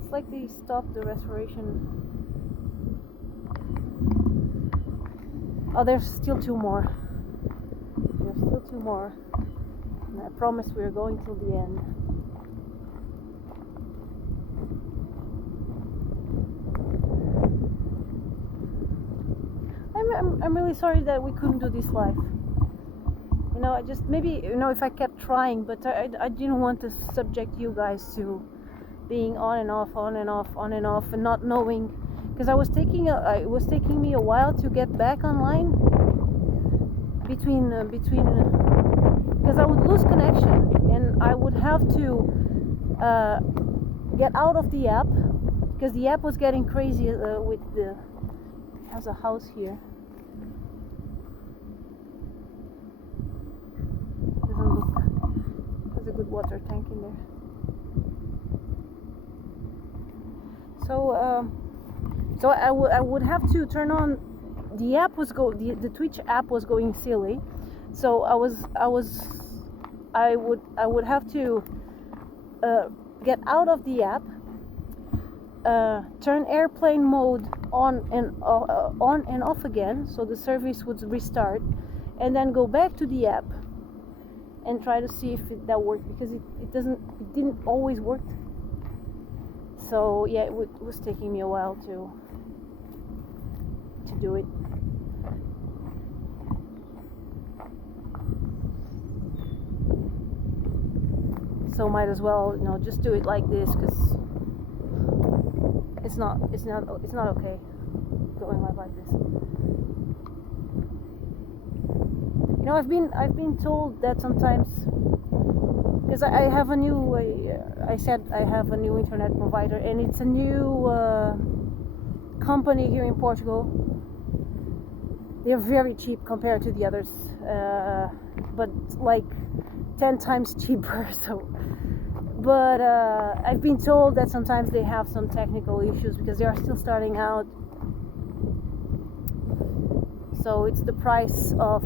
It's like they stopped the restoration. Oh, there's still two more. There's still two more. And I promise we're going till the end. I'm really sorry that we couldn't do this live. You know, I just, maybe, you know, if I kept trying, but I didn't want to subject you guys to being on and off, and not knowing, because it was taking me a while to get back online between because I would lose connection and I would have to get out of the app, because the app was getting crazy with the... It has a house here. Doesn't look... There's a good water tank in there. So I would have to turn on... The app was the Twitch app was going silly, so I would have to get out of the app, turn airplane mode on and off again, so the service would restart, and then go back to the app and try to see if that worked, because it didn't always work. So yeah, it was taking me a while to do it. So might as well, just do it like this, because it's not okay going like this. I've been told that sometimes, because I have a new I said I have a new internet provider, and it's a new company here in Portugal. They're very cheap compared to the others, but like 10 times cheaper. But I've been told that sometimes they have some technical issues because they are still starting out. So it's the price of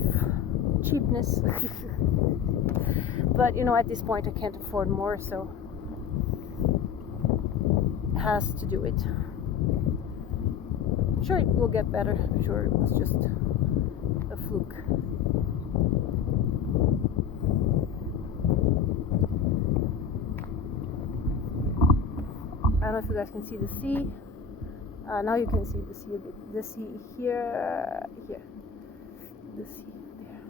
cheapness. But at this point I can't afford more, so it has to do it. I'm sure it will get better. I'm sure it was just a fluke. I don't know if you guys can see the sea. Now you can see the sea a bit. The sea here. The sea there.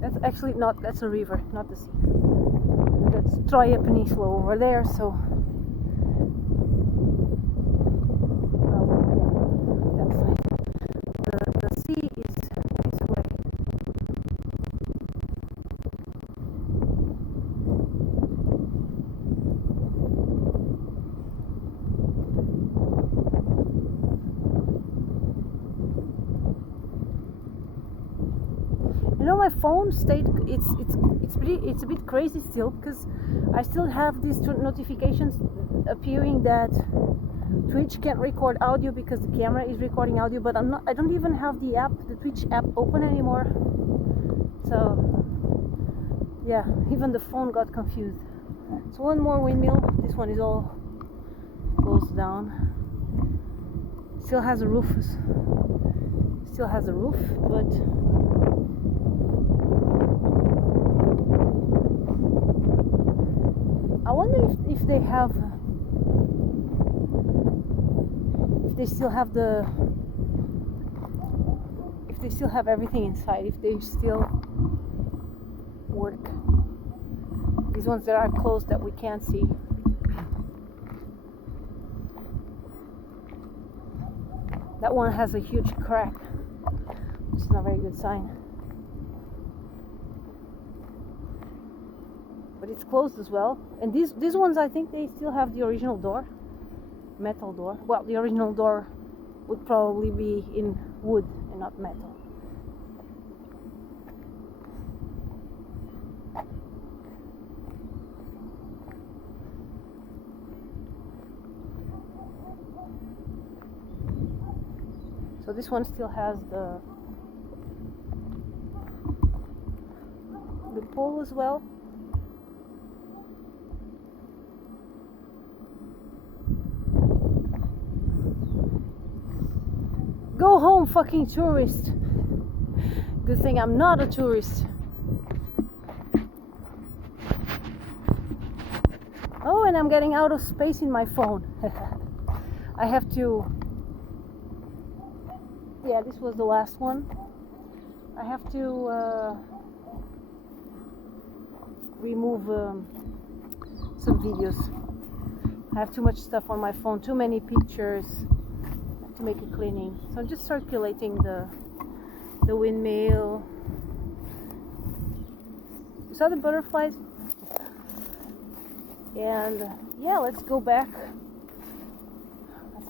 That's actually not, that's a river, not the sea. That's Troia Peninsula over there, so... that side. The sea is this way. My phone stayed. It's a bit crazy still, because I still have these notifications appearing that Twitch can't record audio because the camera is recording audio, but I don't even have the Twitch app open anymore. So yeah, even the phone got confused. So one more windmill. This one is all closed down. Still has a roof. But I wonder if they still have everything inside, if they still work. These ones that are closed that we can't see. That one has a huge crack. It's not a very good sign. But it's closed as well. And these ones, I think they still have the original door, metal door. Well, the original door would probably be in wood and not metal. So this one still has the pole as well. Go home, fucking tourist. Good thing I'm not a tourist. Oh, and I'm getting out of space in my phone. I have to... Yeah, this was the last one. I have to remove some videos. I have too much stuff on my phone, too many pictures. I have to make a cleaning. So I'm just circulating the windmill. You saw the butterflies? And yeah, let's go back.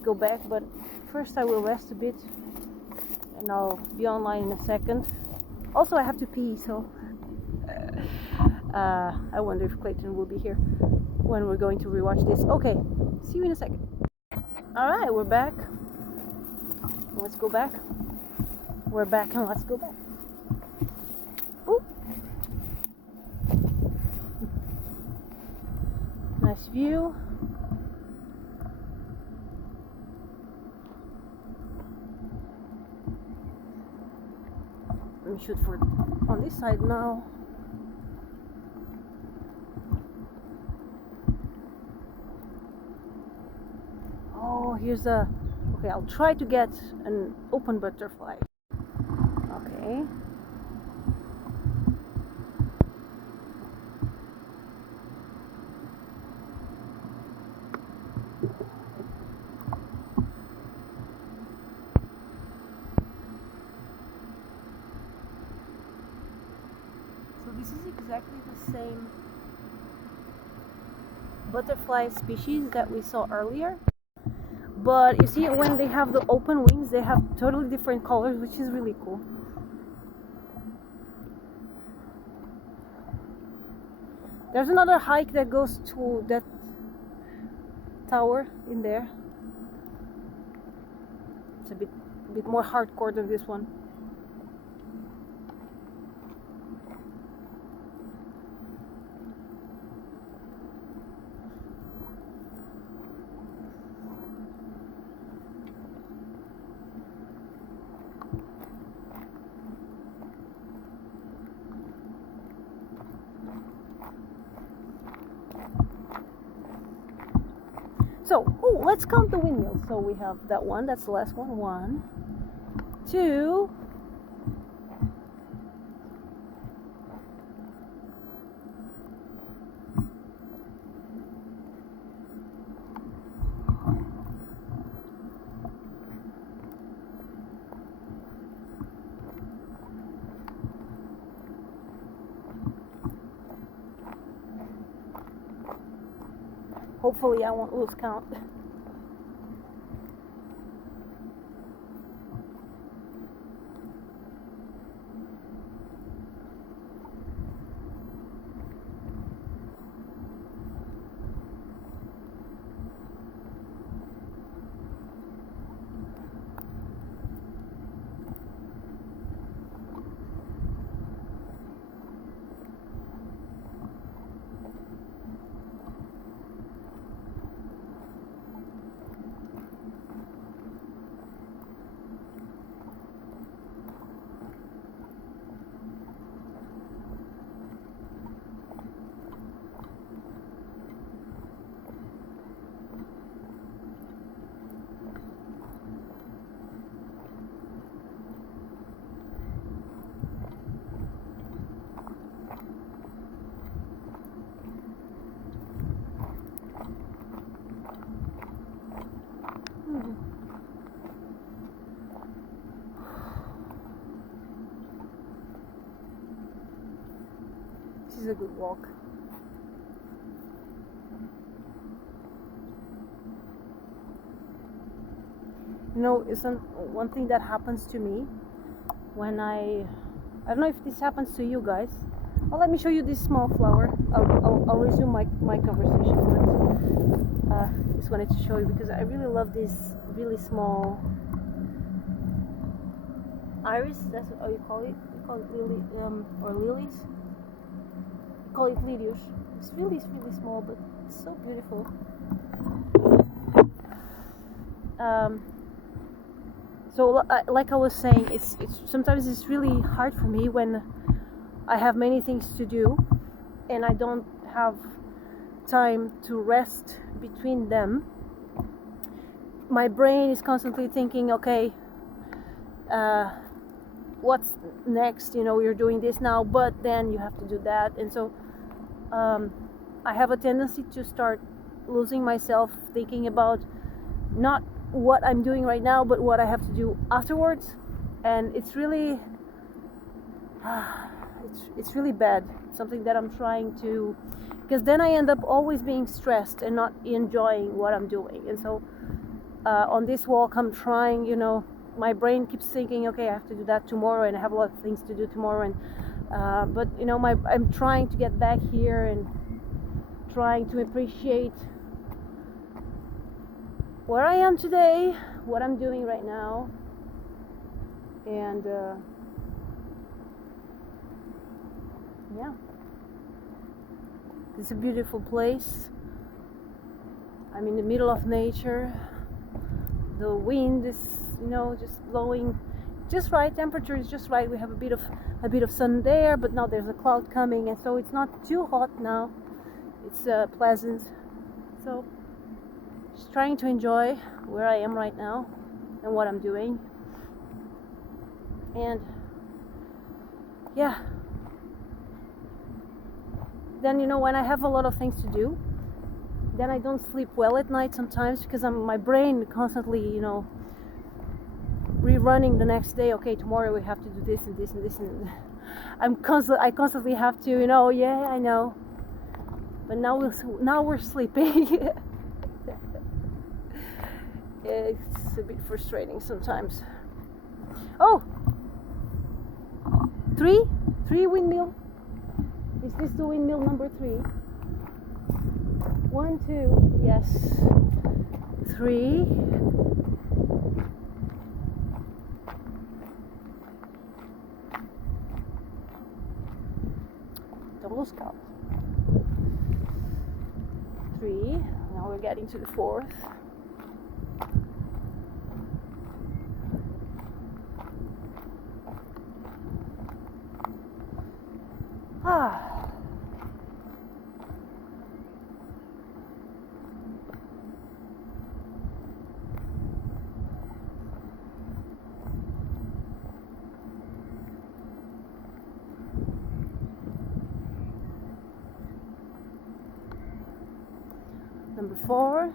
But first I will rest a bit and I'll be online in a second. Also, I have to pee, so I wonder if Clayton will be here when we're going to rewatch this. Okay, see you in a second. Alright, we're back. Let's go back. We're back and let's go back. Ooh. Nice view. Let me shoot for on this side now. Oh, here's a... Okay, I'll try to get an open butterfly. Okay. So this is exactly the same butterfly species that we saw earlier. But you see, when they have the open wings, they have totally different colors, which is really cool. There's another hike that goes to that tower in there. It's a bit more hardcore than this one. So, let's count the windmills. So we have that one, that's the last one. 1, 2, 3. Hopefully I won't lose count. This is a good walk. You know, isn't one thing that happens to me when I don't know if this happens to you guys. Well, let me show you this small flower. I'll resume my conversation, but just wanted to show you because I really love this really small iris. That's how you call it. You call it lily or lilies. You call it lilies. It's really small, but it's so beautiful. So like I was saying, it's sometimes it's really hard for me when I have many things to do and I don't have time to rest between them. My brain is constantly thinking, okay, what's next? You know, you're doing this now, but then you have to do that. And so I have a tendency to start losing myself thinking about not what I'm doing right now, but what I have to do afterwards. And it's really it's really bad. Something that I'm trying to, because then I end up always being stressed and not enjoying what I'm doing. And so on this walk I'm trying, you know, my brain keeps thinking, okay, I have to do that tomorrow, and I have a lot of things to do tomorrow, and but you know, I'm trying to get back here and trying to appreciate where I am today, what I'm doing right now, and yeah, it's a beautiful place. I'm in the middle of nature. The wind is, you know, just blowing just right. Temperature is just right. We have a bit of sun there, but now there's a cloud coming, and so it's not too hot now. It's pleasant. So just trying to enjoy where I am right now and what I'm doing. And yeah, then, you know, when I have a lot of things to do, then I don't sleep well at night sometimes, because my brain constantly, you know, rerunning the next day. Okay, tomorrow we have to do this and this and this, and I constantly have to, you know. Yeah, I know, but now we're sleeping. It's a bit frustrating sometimes. Oh, three windmill. Is this the windmill number 3? 1, 2, yes, 3. Double scout. 3. Now we're getting to the 4th. Number 4.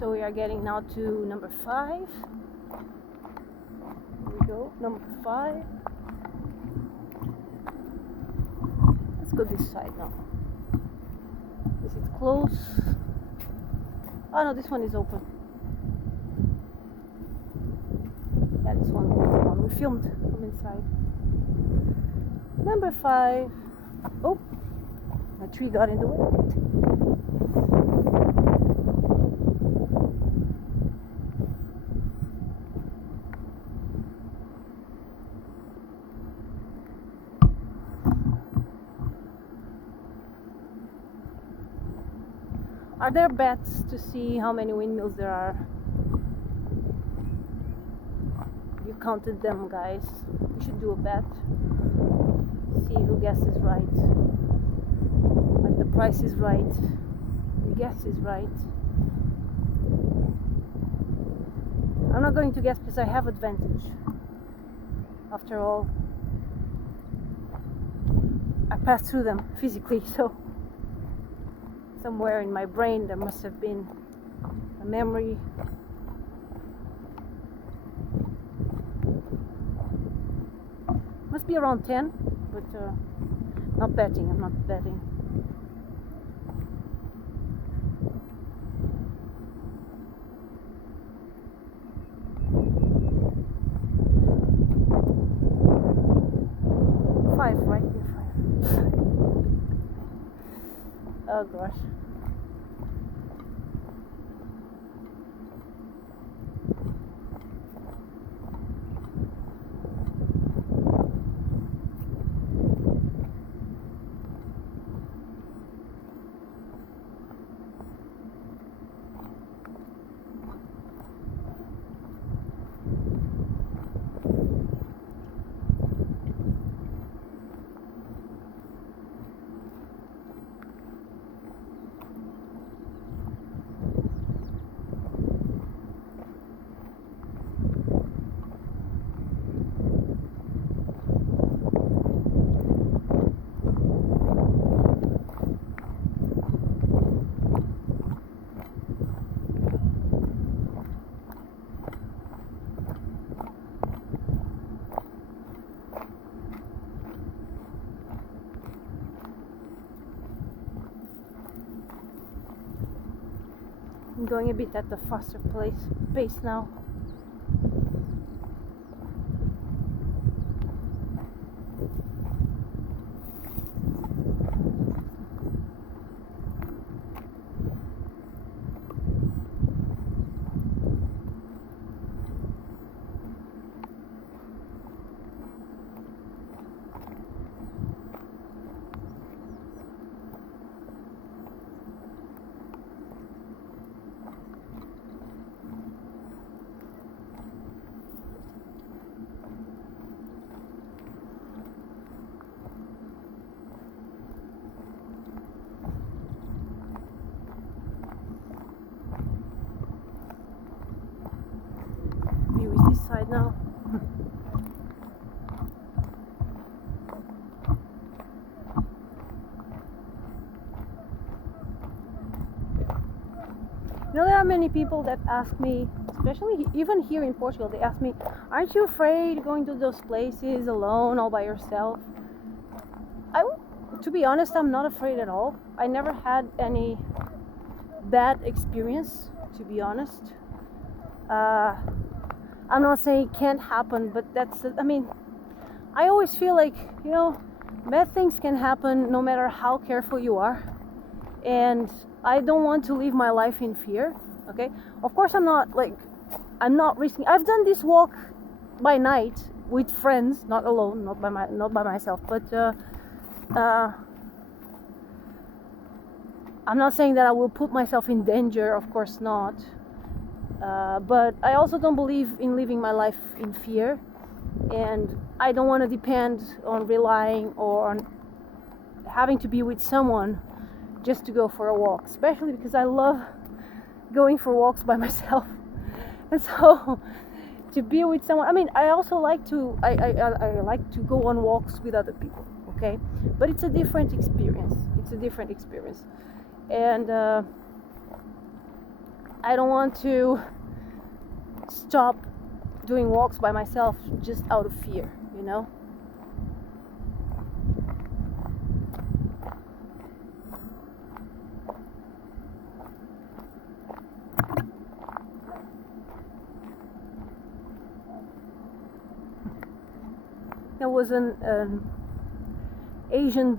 So we are getting now to number 5. Here we go, number 5. Let's go this side now. Is it close? Oh no, this one is open. Yeah, this one we filmed from inside. Number 5. Oh, my tree got in the way. Are there bets to see how many windmills there are? You counted them, guys. You should do a bet. See who guesses right. Like the price is right, the guess is right. I'm not going to guess because I have advantage. After all, I passed through them physically, so somewhere in my brain there must have been a memory. must be around 10, but not betting. I'm not betting. Five, right? Yeah, 5. Oh gosh. I'm going a bit at the faster pace now. View is this side now. You know, there are many people that ask me, especially even here in Portugal, they ask me, aren't you afraid going to those places alone, all by yourself? To be honest, I'm not afraid at all. I never had any bad experience, to be honest. I'm not saying it can't happen, but I always feel like, bad things can happen no matter how careful you are. And I don't want to live my life in fear, okay? Of course, I'm not risking. I've done this walk by night with friends, not alone, not by myself, but I'm not saying that I will put myself in danger, of course not. But I also don't believe in living my life in fear, and I don't want to depend on relying or on having to be with someone just to go for a walk, especially because I love going for walks by myself. And so to be with someone, I also like to I like to go on walks with other people, okay? But it's a different experience. And I don't want to stop doing walks by myself just out of fear, There was an Asian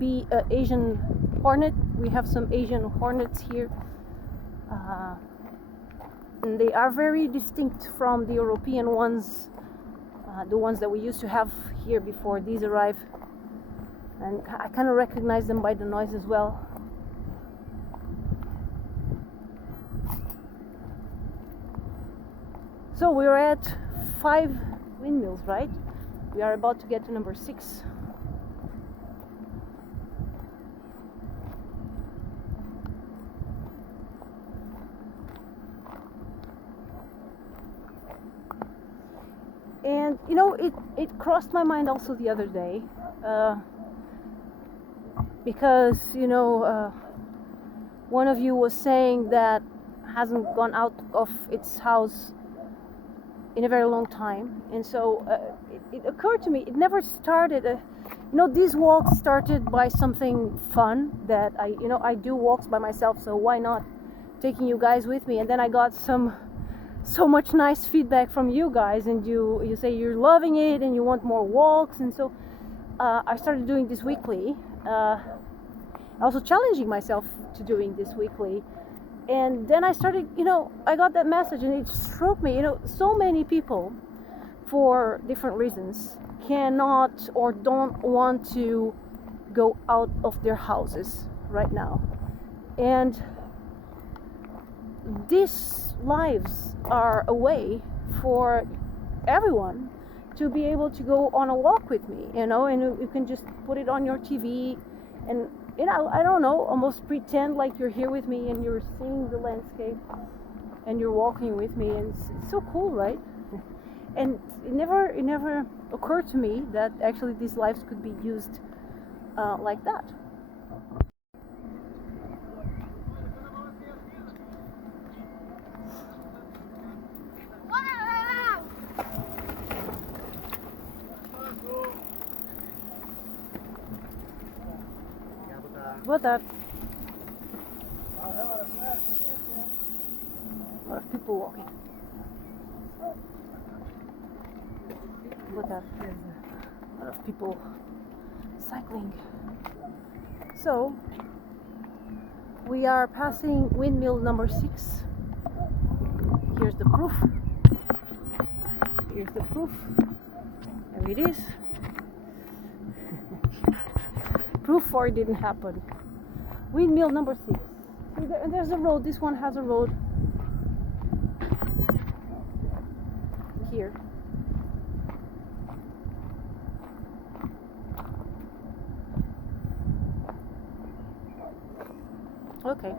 hornet. We have some Asian hornets here. And they are very distinct from the European ones, the ones that we used to have here before these arrived. And I kind of recognize them by the noise as well. So we're at 5 windmills, right? We are about to get to number 6. And it crossed my mind also the other day, because one of you was saying that hasn't gone out of its house in a very long time. And so it occurred to me, it never started, these walks started by something fun that I do walks by myself, so why not taking you guys with me? And then I got so much nice feedback from you guys, and you say you're loving it and you want more walks. And so I started doing this weekly, also challenging myself to doing this weekly. And then I started, I got that message, and it struck me, so many people, for different reasons, cannot or don't want to go out of their houses right now. And these lives are a way for everyone to be able to go on a walk with me, and you can just put it on your TV and I don't know, almost pretend like you're here with me and you're seeing the landscape and you're walking with me, and it's so cool, right? And it never occurred to me that actually these lives could be used like that. Boa tarde. A lot of people walking. Boa tarde. A lot of people cycling. So we are passing Windmill number 6. Here's the proof. Here's the proof. There it is. Proof for it didn't happen. Windmill number 6. See, there's a road. This one has a road here. Okay.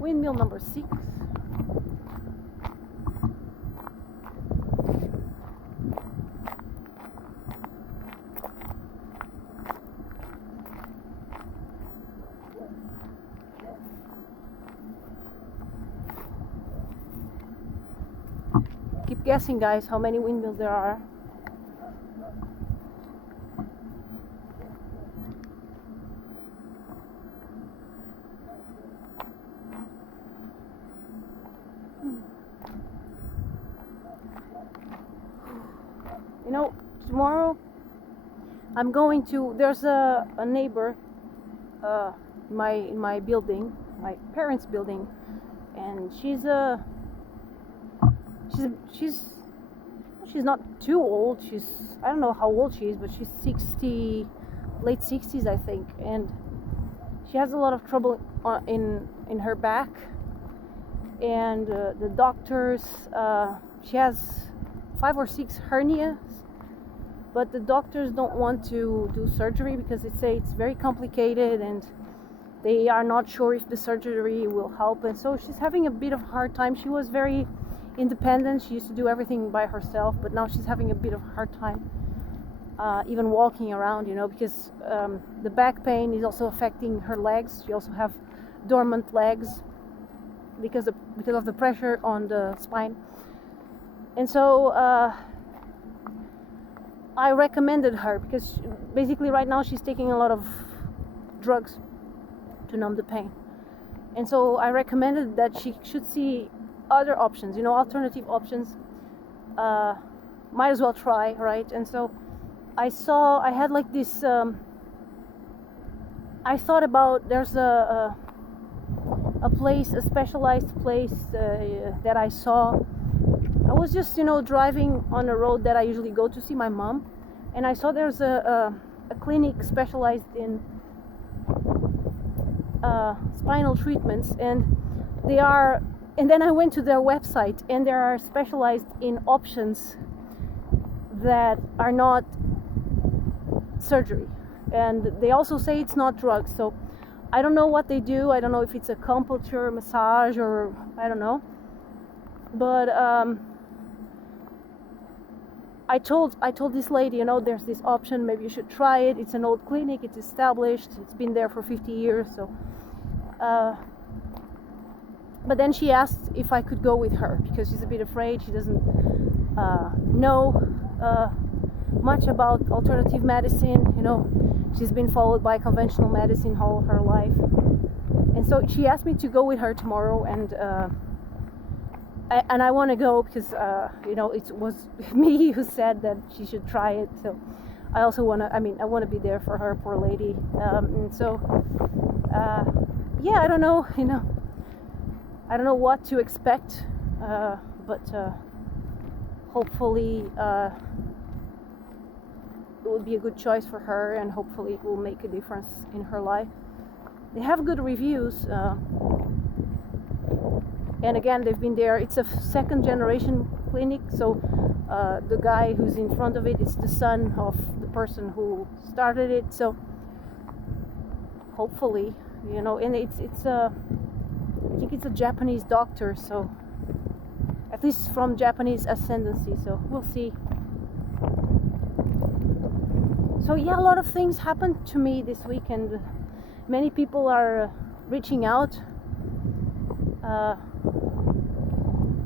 Windmill number 6. Keep guessing, guys, how many windmills there are. Tomorrow I'm going to, there's a neighbor in my building, my parents' building, and she's not too old. I don't know how old she is, but she's 60, late 60s, I think, and she has a lot of trouble in her back, and the doctors, she has 5 or 6 hernias, but the doctors don't want to do surgery because they say it's very complicated and they are not sure if the surgery will help. And so she's having a bit of a hard time. She was very independent. She used to do everything by herself, but now she's having a bit of a hard time even walking around, because the back pain is also affecting her legs. She also have dormant legs because of the pressure on the spine. And so I recommended her, because basically right now she's taking a lot of drugs to numb the pain. And so I recommended that she should see other options, alternative options. Might as well try, right? And so I had like this, I thought about, there's a place, a specialized place that I saw. I was just, driving on a road that I usually go to see my mom, and I saw there's a clinic specialized in spinal treatments, and then I went to their website, and they are specialized in options that are not surgery, and they also say it's not drugs. So I don't know what they do. I don't know if it's a acupuncture, massage, or I don't know, but I told this lady, there's this option, maybe you should try it. It's an old clinic, it's established, it's been there for 50 years. So but then she asked if I could go with her because she's a bit afraid. She doesn't know much about alternative medicine. She's been followed by conventional medicine all her life, and so she asked me to go with her tomorrow. And I want to go because it was me who said that she should try it. So I also want to. I want to be there for her, poor lady. And so yeah, I don't know. I don't know what to expect, but hopefully it will be a good choice for her, and hopefully it will make a difference in her life. They have good reviews. And again, they've been there. It's a second generation clinic, so the guy who's in front of it is the son of the person who started it. So hopefully, and it's I think it's a Japanese doctor, so at least from Japanese ascendancy. So we'll see. So yeah, a lot of things happened to me this week, and many people are reaching out.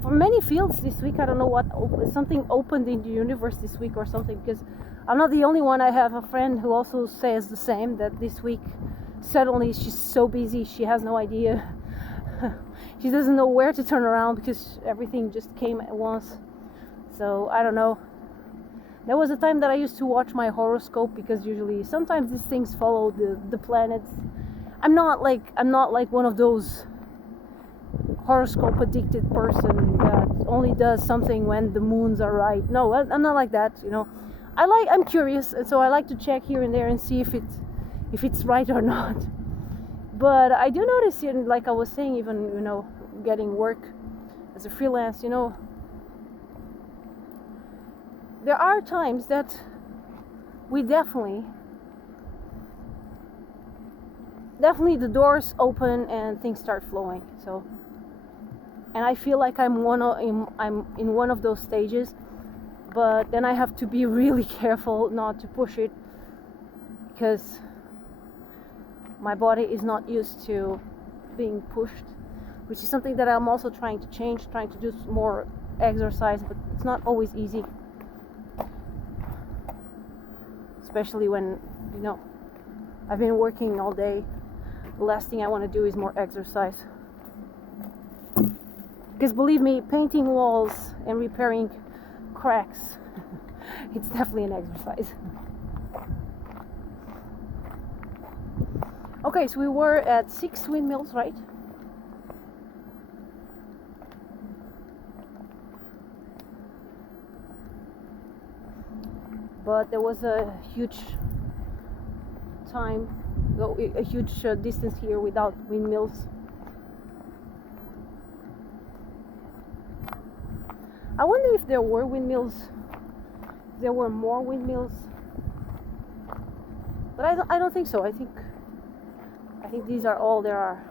For many fields this week, I don't know what, something opened in the universe this week or something, because I'm not the only one. I have a friend who also says the same, that this week suddenly she's so busy she has no idea. She doesn't know where to turn around because everything just came at once. So I don't know. There was a time that I used to watch my horoscope, because usually sometimes these things follow the planets. I'm not like one of those horoscope addicted person that only does something when the moons are right. No, I'm not like that. I'm curious, and so I like to check here and there and see if it's right or not. But I do notice, like I was saying, even getting work as a freelance, there are times that we definitely the doors open and things start flowing. So, and I feel like I'm in one of those stages, but then I have to be really careful not to push it, because my body is not used to being pushed, which is something that I'm also trying to change, trying to do more exercise, but it's not always easy, especially when I've been working all day. The last thing I want to do is more exercise, because believe me, painting walls and repairing cracks it's definitely an exercise. Okay, so we were at 6 windmills, right? But there was a huge distance here without windmills. I wonder if there were windmills, if there were more windmills, but I don't think so. I think these are all there are.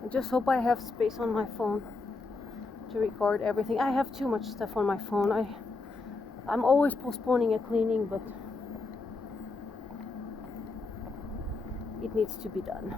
I just hope I have space on my phone to record everything. I have too much stuff on my phone. I'm always postponing a cleaning, but it needs to be done.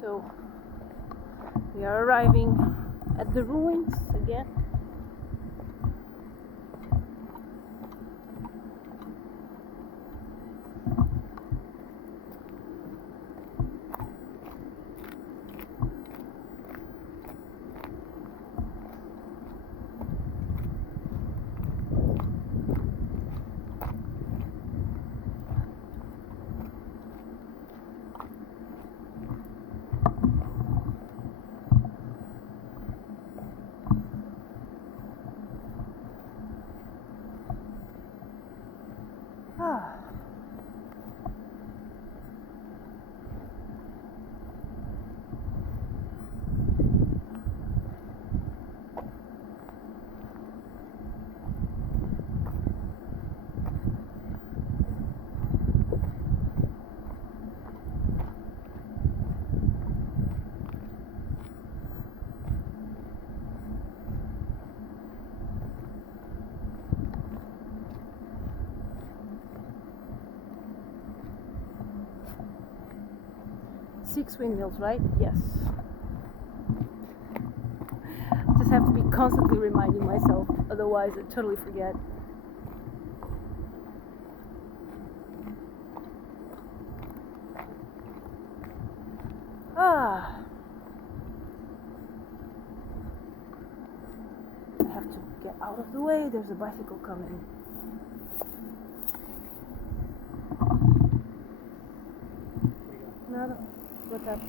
So we are arriving at the ruins again. Ah. Six windmills, right? Yes. Just have to be constantly reminding myself, otherwise I totally forget. Ah. I have to get out of the way. There's a bicycle coming. No. What's up?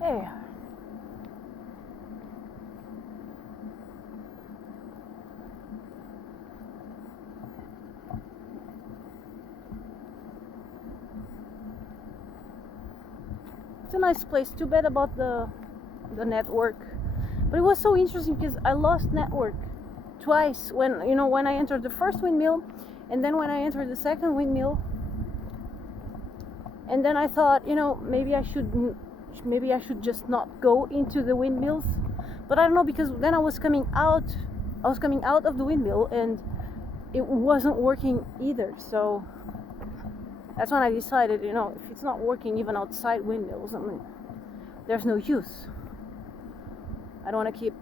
Hey. It's a nice place. Too bad about the network. But it was so interesting because I lost network twice when I entered the first windmill, and then when I entered the second windmill. And then I thought, maybe I should just not go into the windmills. But I don't know, because then I was coming out of the windmill and it wasn't working either. So that's when I decided, if it's not working even outside windmills, I mean, there's no use. I don't want to keep,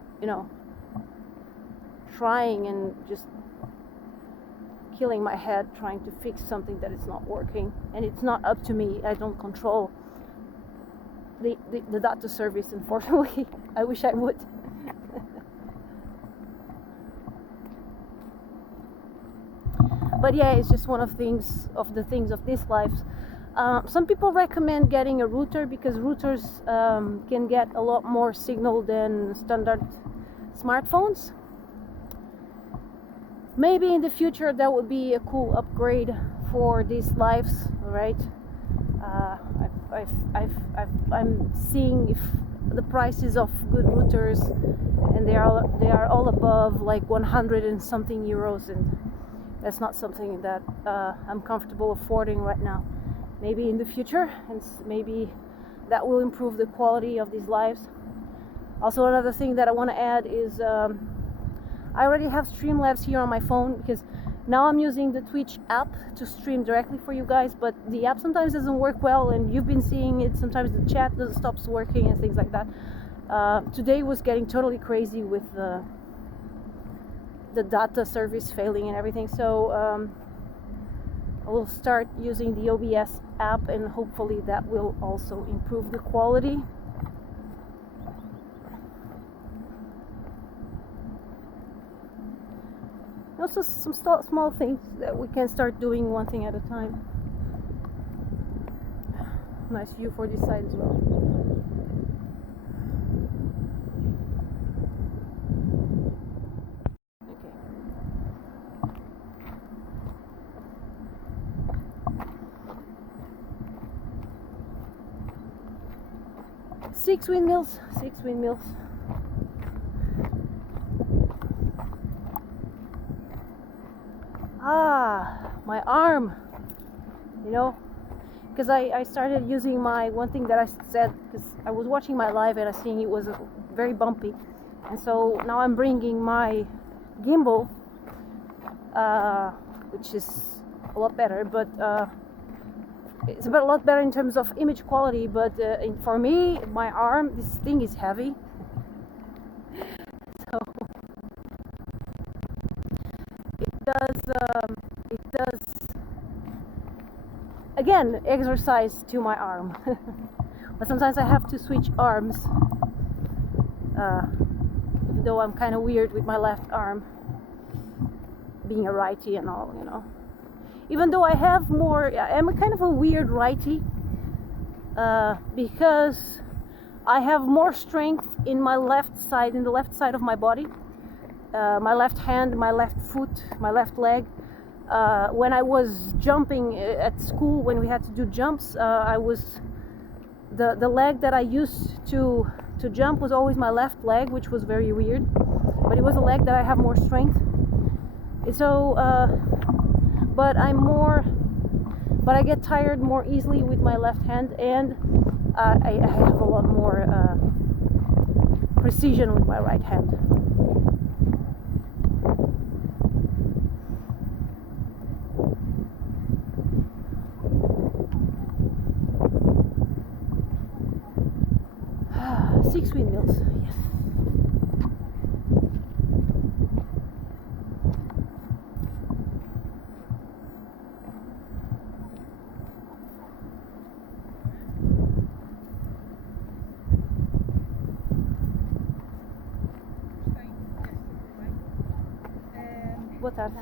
trying and just killing my head trying to fix something that is not working, and it's not up to me. I don't control the data service, unfortunately. I wish I would. But yeah, it's just one of the things of this life. Some people recommend getting a router because routers can get a lot more signal than standard smartphones. Maybe in the future that would be a cool upgrade for these lives, right? I'm seeing if the prices of good routers, and they are all above like 100 and something euros, and that's not something that I'm comfortable affording right now. Maybe in the future, and maybe that will improve the quality of these lives. Also, another thing that I want to add is I already have Streamlabs here on my phone, because now I'm using the Twitch app to stream directly for you guys, but the app sometimes doesn't work well, and you've been seeing it. Sometimes the chat stops working and things like that. Today was getting totally crazy with the data service failing and everything, so I will start using the OBS app, and hopefully that will also improve the quality. Also, some small things that we can start doing one thing at a time. Nice view for this side as well. Okay. Six windmills. My arm, because I started using my one thing that I said, because I was watching my live and I seeing it was very bumpy, and so now I'm bringing my gimbal which is a lot better, but it's a lot better in terms of image quality. But for me, my arm, this thing is heavy, so it does again exercise to my arm. But sometimes I have to switch arms, even though I'm kind of weird with my left arm, being a righty and all, you know. Even though I'm a kind of a weird righty, because I have more strength in my left side, in the left side of my body, my left hand, my left foot, my left leg. When I was jumping at school, when we had to do jumps, the leg that I used to jump was always my left leg, which was very weird, but it was a leg that I have more strength. So but I get tired more easily with my left hand, and I have a lot more precision with my right hand. Six windmills, yes. Boa tarde.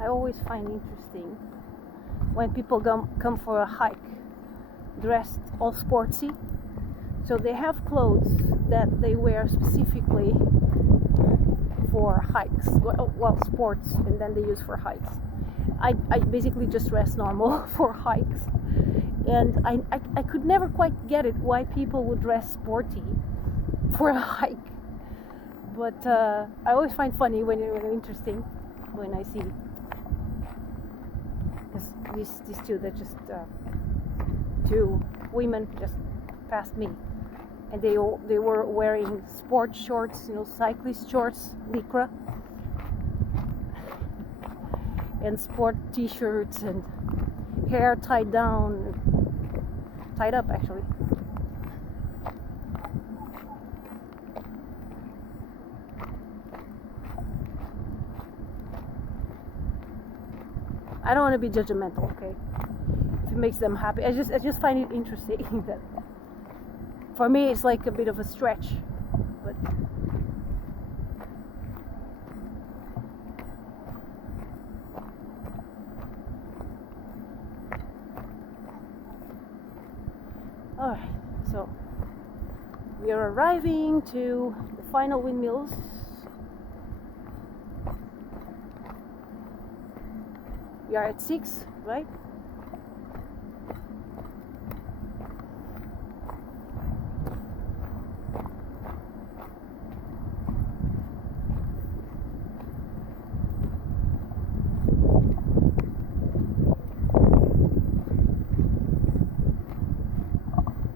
I always find interesting when people come for a hike dressed all sportsy. So they have clothes that they wear specifically for hikes, well, sports, and then they use for hikes. I basically just dress normal for hikes, and I could never quite get it why people would dress sporty for a hike. But I always find funny when interesting when I see these two, that just two women just passed me, and they were wearing sport shorts, you know, cyclist shorts, lycra, and sport t-shirts, and hair tied up actually. I don't want to be judgmental, okay? If it makes them happy, I just find it interesting that for me it's like a bit of a stretch, but all right. So we are arriving to the final windmills. We are at 6, right?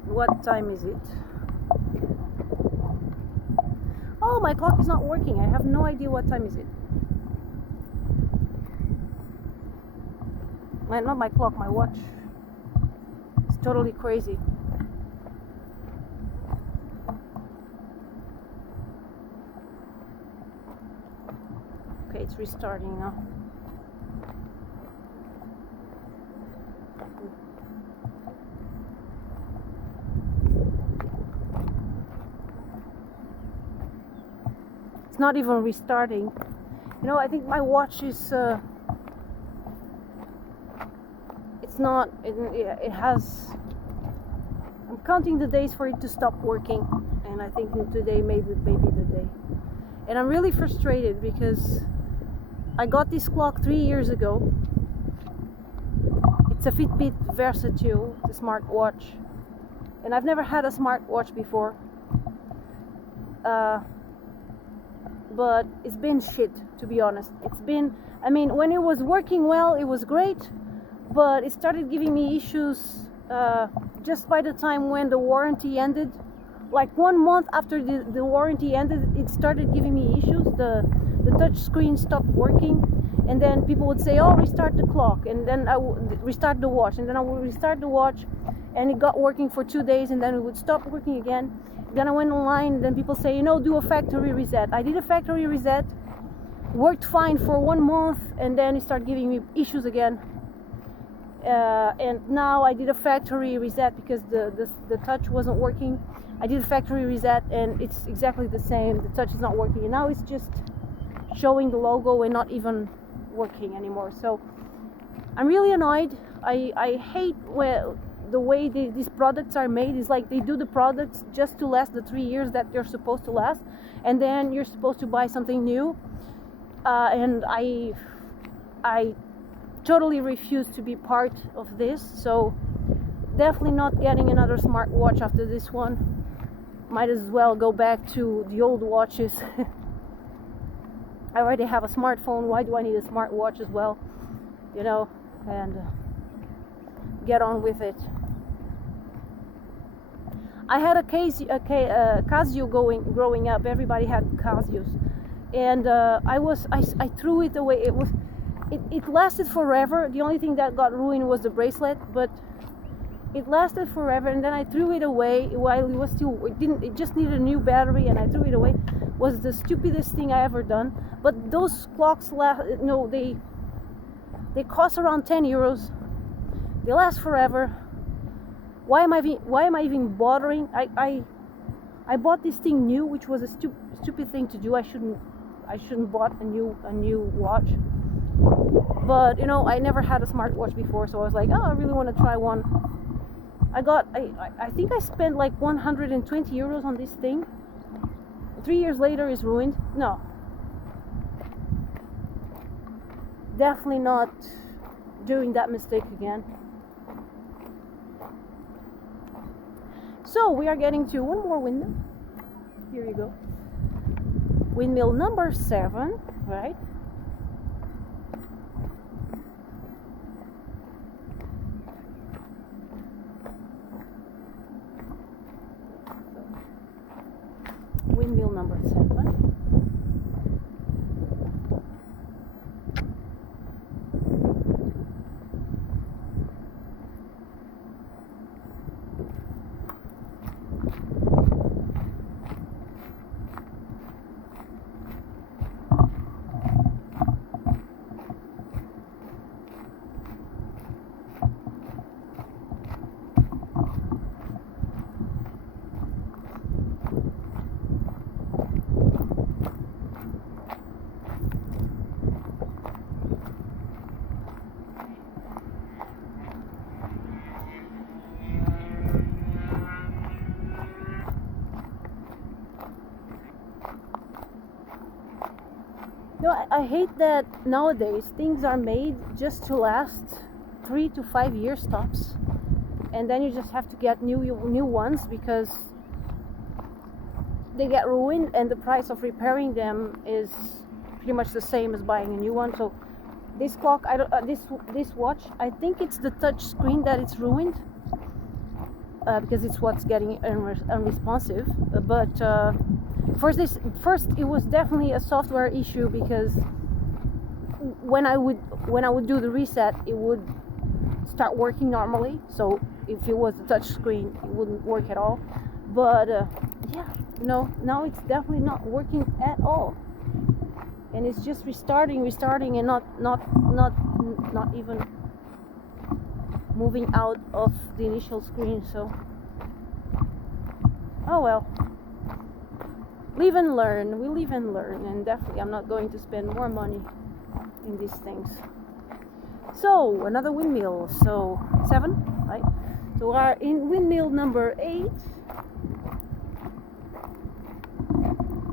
What time is it? Oh, my clock is not working. I have no idea what time is it. Not my clock, my watch. It's totally crazy. Okay, it's restarting now. It's not even restarting. You know, I think my watch is it's not, it has, I'm counting the days for it to stop working, and I think today maybe the day. And I'm really frustrated because I got this clock 3 years ago. It's a Fitbit Versatile, it's a smartwatch, and I've never had a smartwatch before, but it's been shit, to be honest. It's been, I mean, when it was working well, it was great, but it started giving me issues just by the time when the warranty ended, like 1 month after the warranty ended, it started giving me issues. The touch screen stopped working, and then people would say, oh, restart the clock, and then I would restart the watch, and then I would restart the watch, and it got working for 2 days, and then it would stop working again. Then I went online, and then people say, you know, do a factory reset. I did a factory reset, worked fine for 1 month, and then it started giving me issues again. And now I did a factory reset because the touch wasn't working. I did a factory reset, and it's exactly the same. The touch is not working, and now it's just showing the logo and not even working anymore. So I'm really annoyed. I hate the way these products are made. Is like they do the products just to last the 3 years that they're supposed to last, and then you're supposed to buy something new. And I totally refuse to be part of this. So definitely not getting another smartwatch after this one. Might as well go back to the old watches. I already have a smartphone. Why do I need a smartwatch as well? You know, and get on with it. I had a Casio growing up. Everybody had Casios, and I threw it away. It lasted forever. The only thing that got ruined was the bracelet, but it lasted forever. And then I threw it away while it was still. It just needed a new battery, and I threw it away. It was the stupidest thing I ever done. But those clocks they cost around 10 euros. They last forever. Why am I even bothering? I bought this thing new, which was a stupid thing to do. I shouldn't bought a new watch. But you know, I never had a smartwatch before, so I was like, oh, I really want to try one. I think I spent like 120 euros on this thing. 3 years later, it's ruined. No, definitely not doing that mistake again. So we are getting to one more windmill. Here you go. Windmill number 7, right? Windmill number 7. No, I hate that nowadays things are made just to last 3 to 5 years tops, and then you just have to get new ones because they get ruined, and the price of repairing them is pretty much the same as buying a new one. So this clock, this watch, I think it's the touch screen that it's ruined, because it's what's getting unresponsive. But first it was definitely a software issue, because when I would do the reset, it would start working normally. So if it was a touch screen, it wouldn't work at all. But yeah, no, now it's definitely not working at all, and it's just restarting, and not even moving out of the initial screen. So, oh well. Live and learn. We live and learn, and definitely I'm not going to spend more money in these things. So another windmill. So 7, right? So we are in windmill number 8.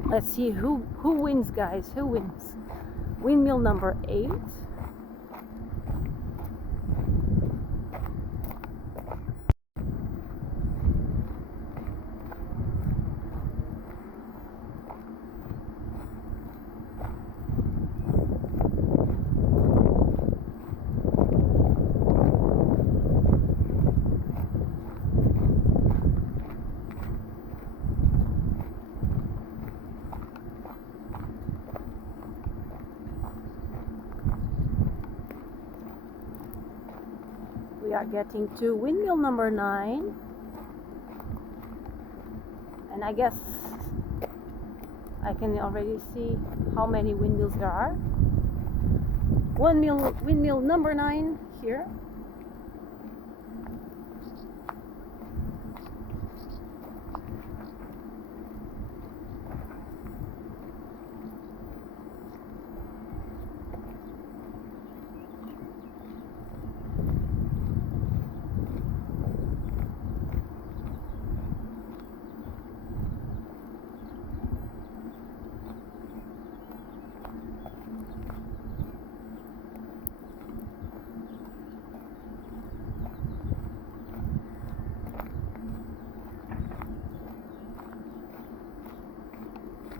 Let's see who wins, guys. Who wins? Windmill number 8. are getting to windmill number 9, and I guess I can already see how many windmills there are. Windmill number 9 here.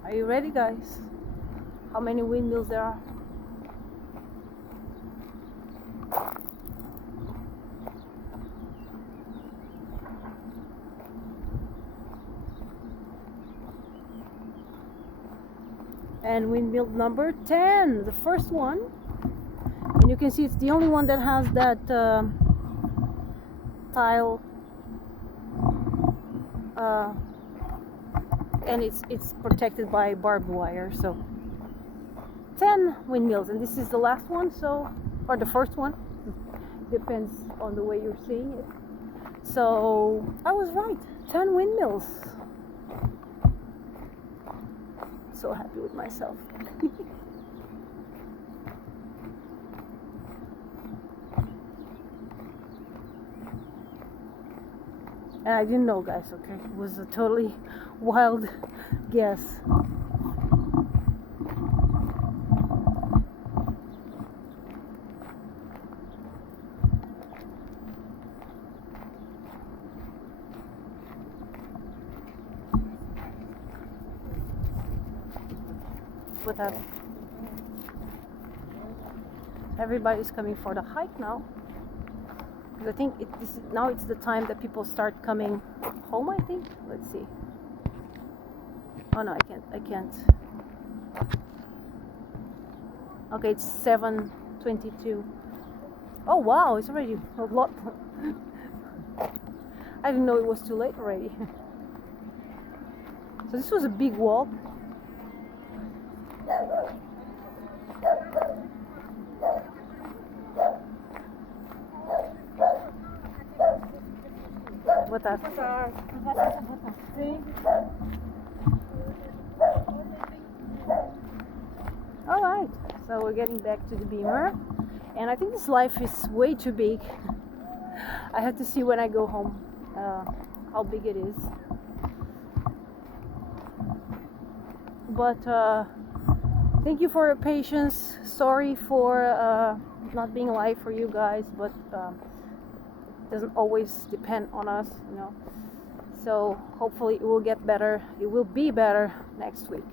Are you ready, guys? How many windmills there are? And windmill number 10, the first one. And you can see it's the only one that has that tile, and it's protected by barbed wire. So 10 windmills, and this is the last one, so, or the first one, depends on the way you're seeing it. So I was right, 10 windmills. So happy with myself. And I didn't know, guys, okay? It was a totally wild guess. What happened? Everybody's coming for the hike now. I think now it's the time that people start coming home, I think. Let's see. Oh no, I can't. Okay, it's 7:22. Oh wow, it's already a lot. I didn't know it was too late already. So this was a big walk. Boa tarde. Alright, so we're getting back to the Beamer, and I think this life is way too big. I have to see when I go home how big it is. But thank you for your patience. Sorry for not being live for you guys, but doesn't always depend on us, you know. So hopefully it will get better. It will be better next week.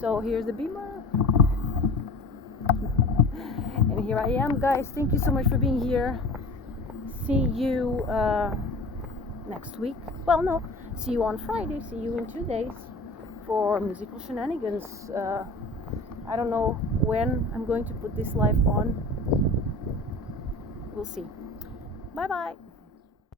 So here's the Beamer, and here I am, guys. Thank you so much for being here. See you next week. Well, no, see you on Friday. See you in 2 days for musical shenanigans. I don't know when I'm going to put this live on. We'll see. Bye bye.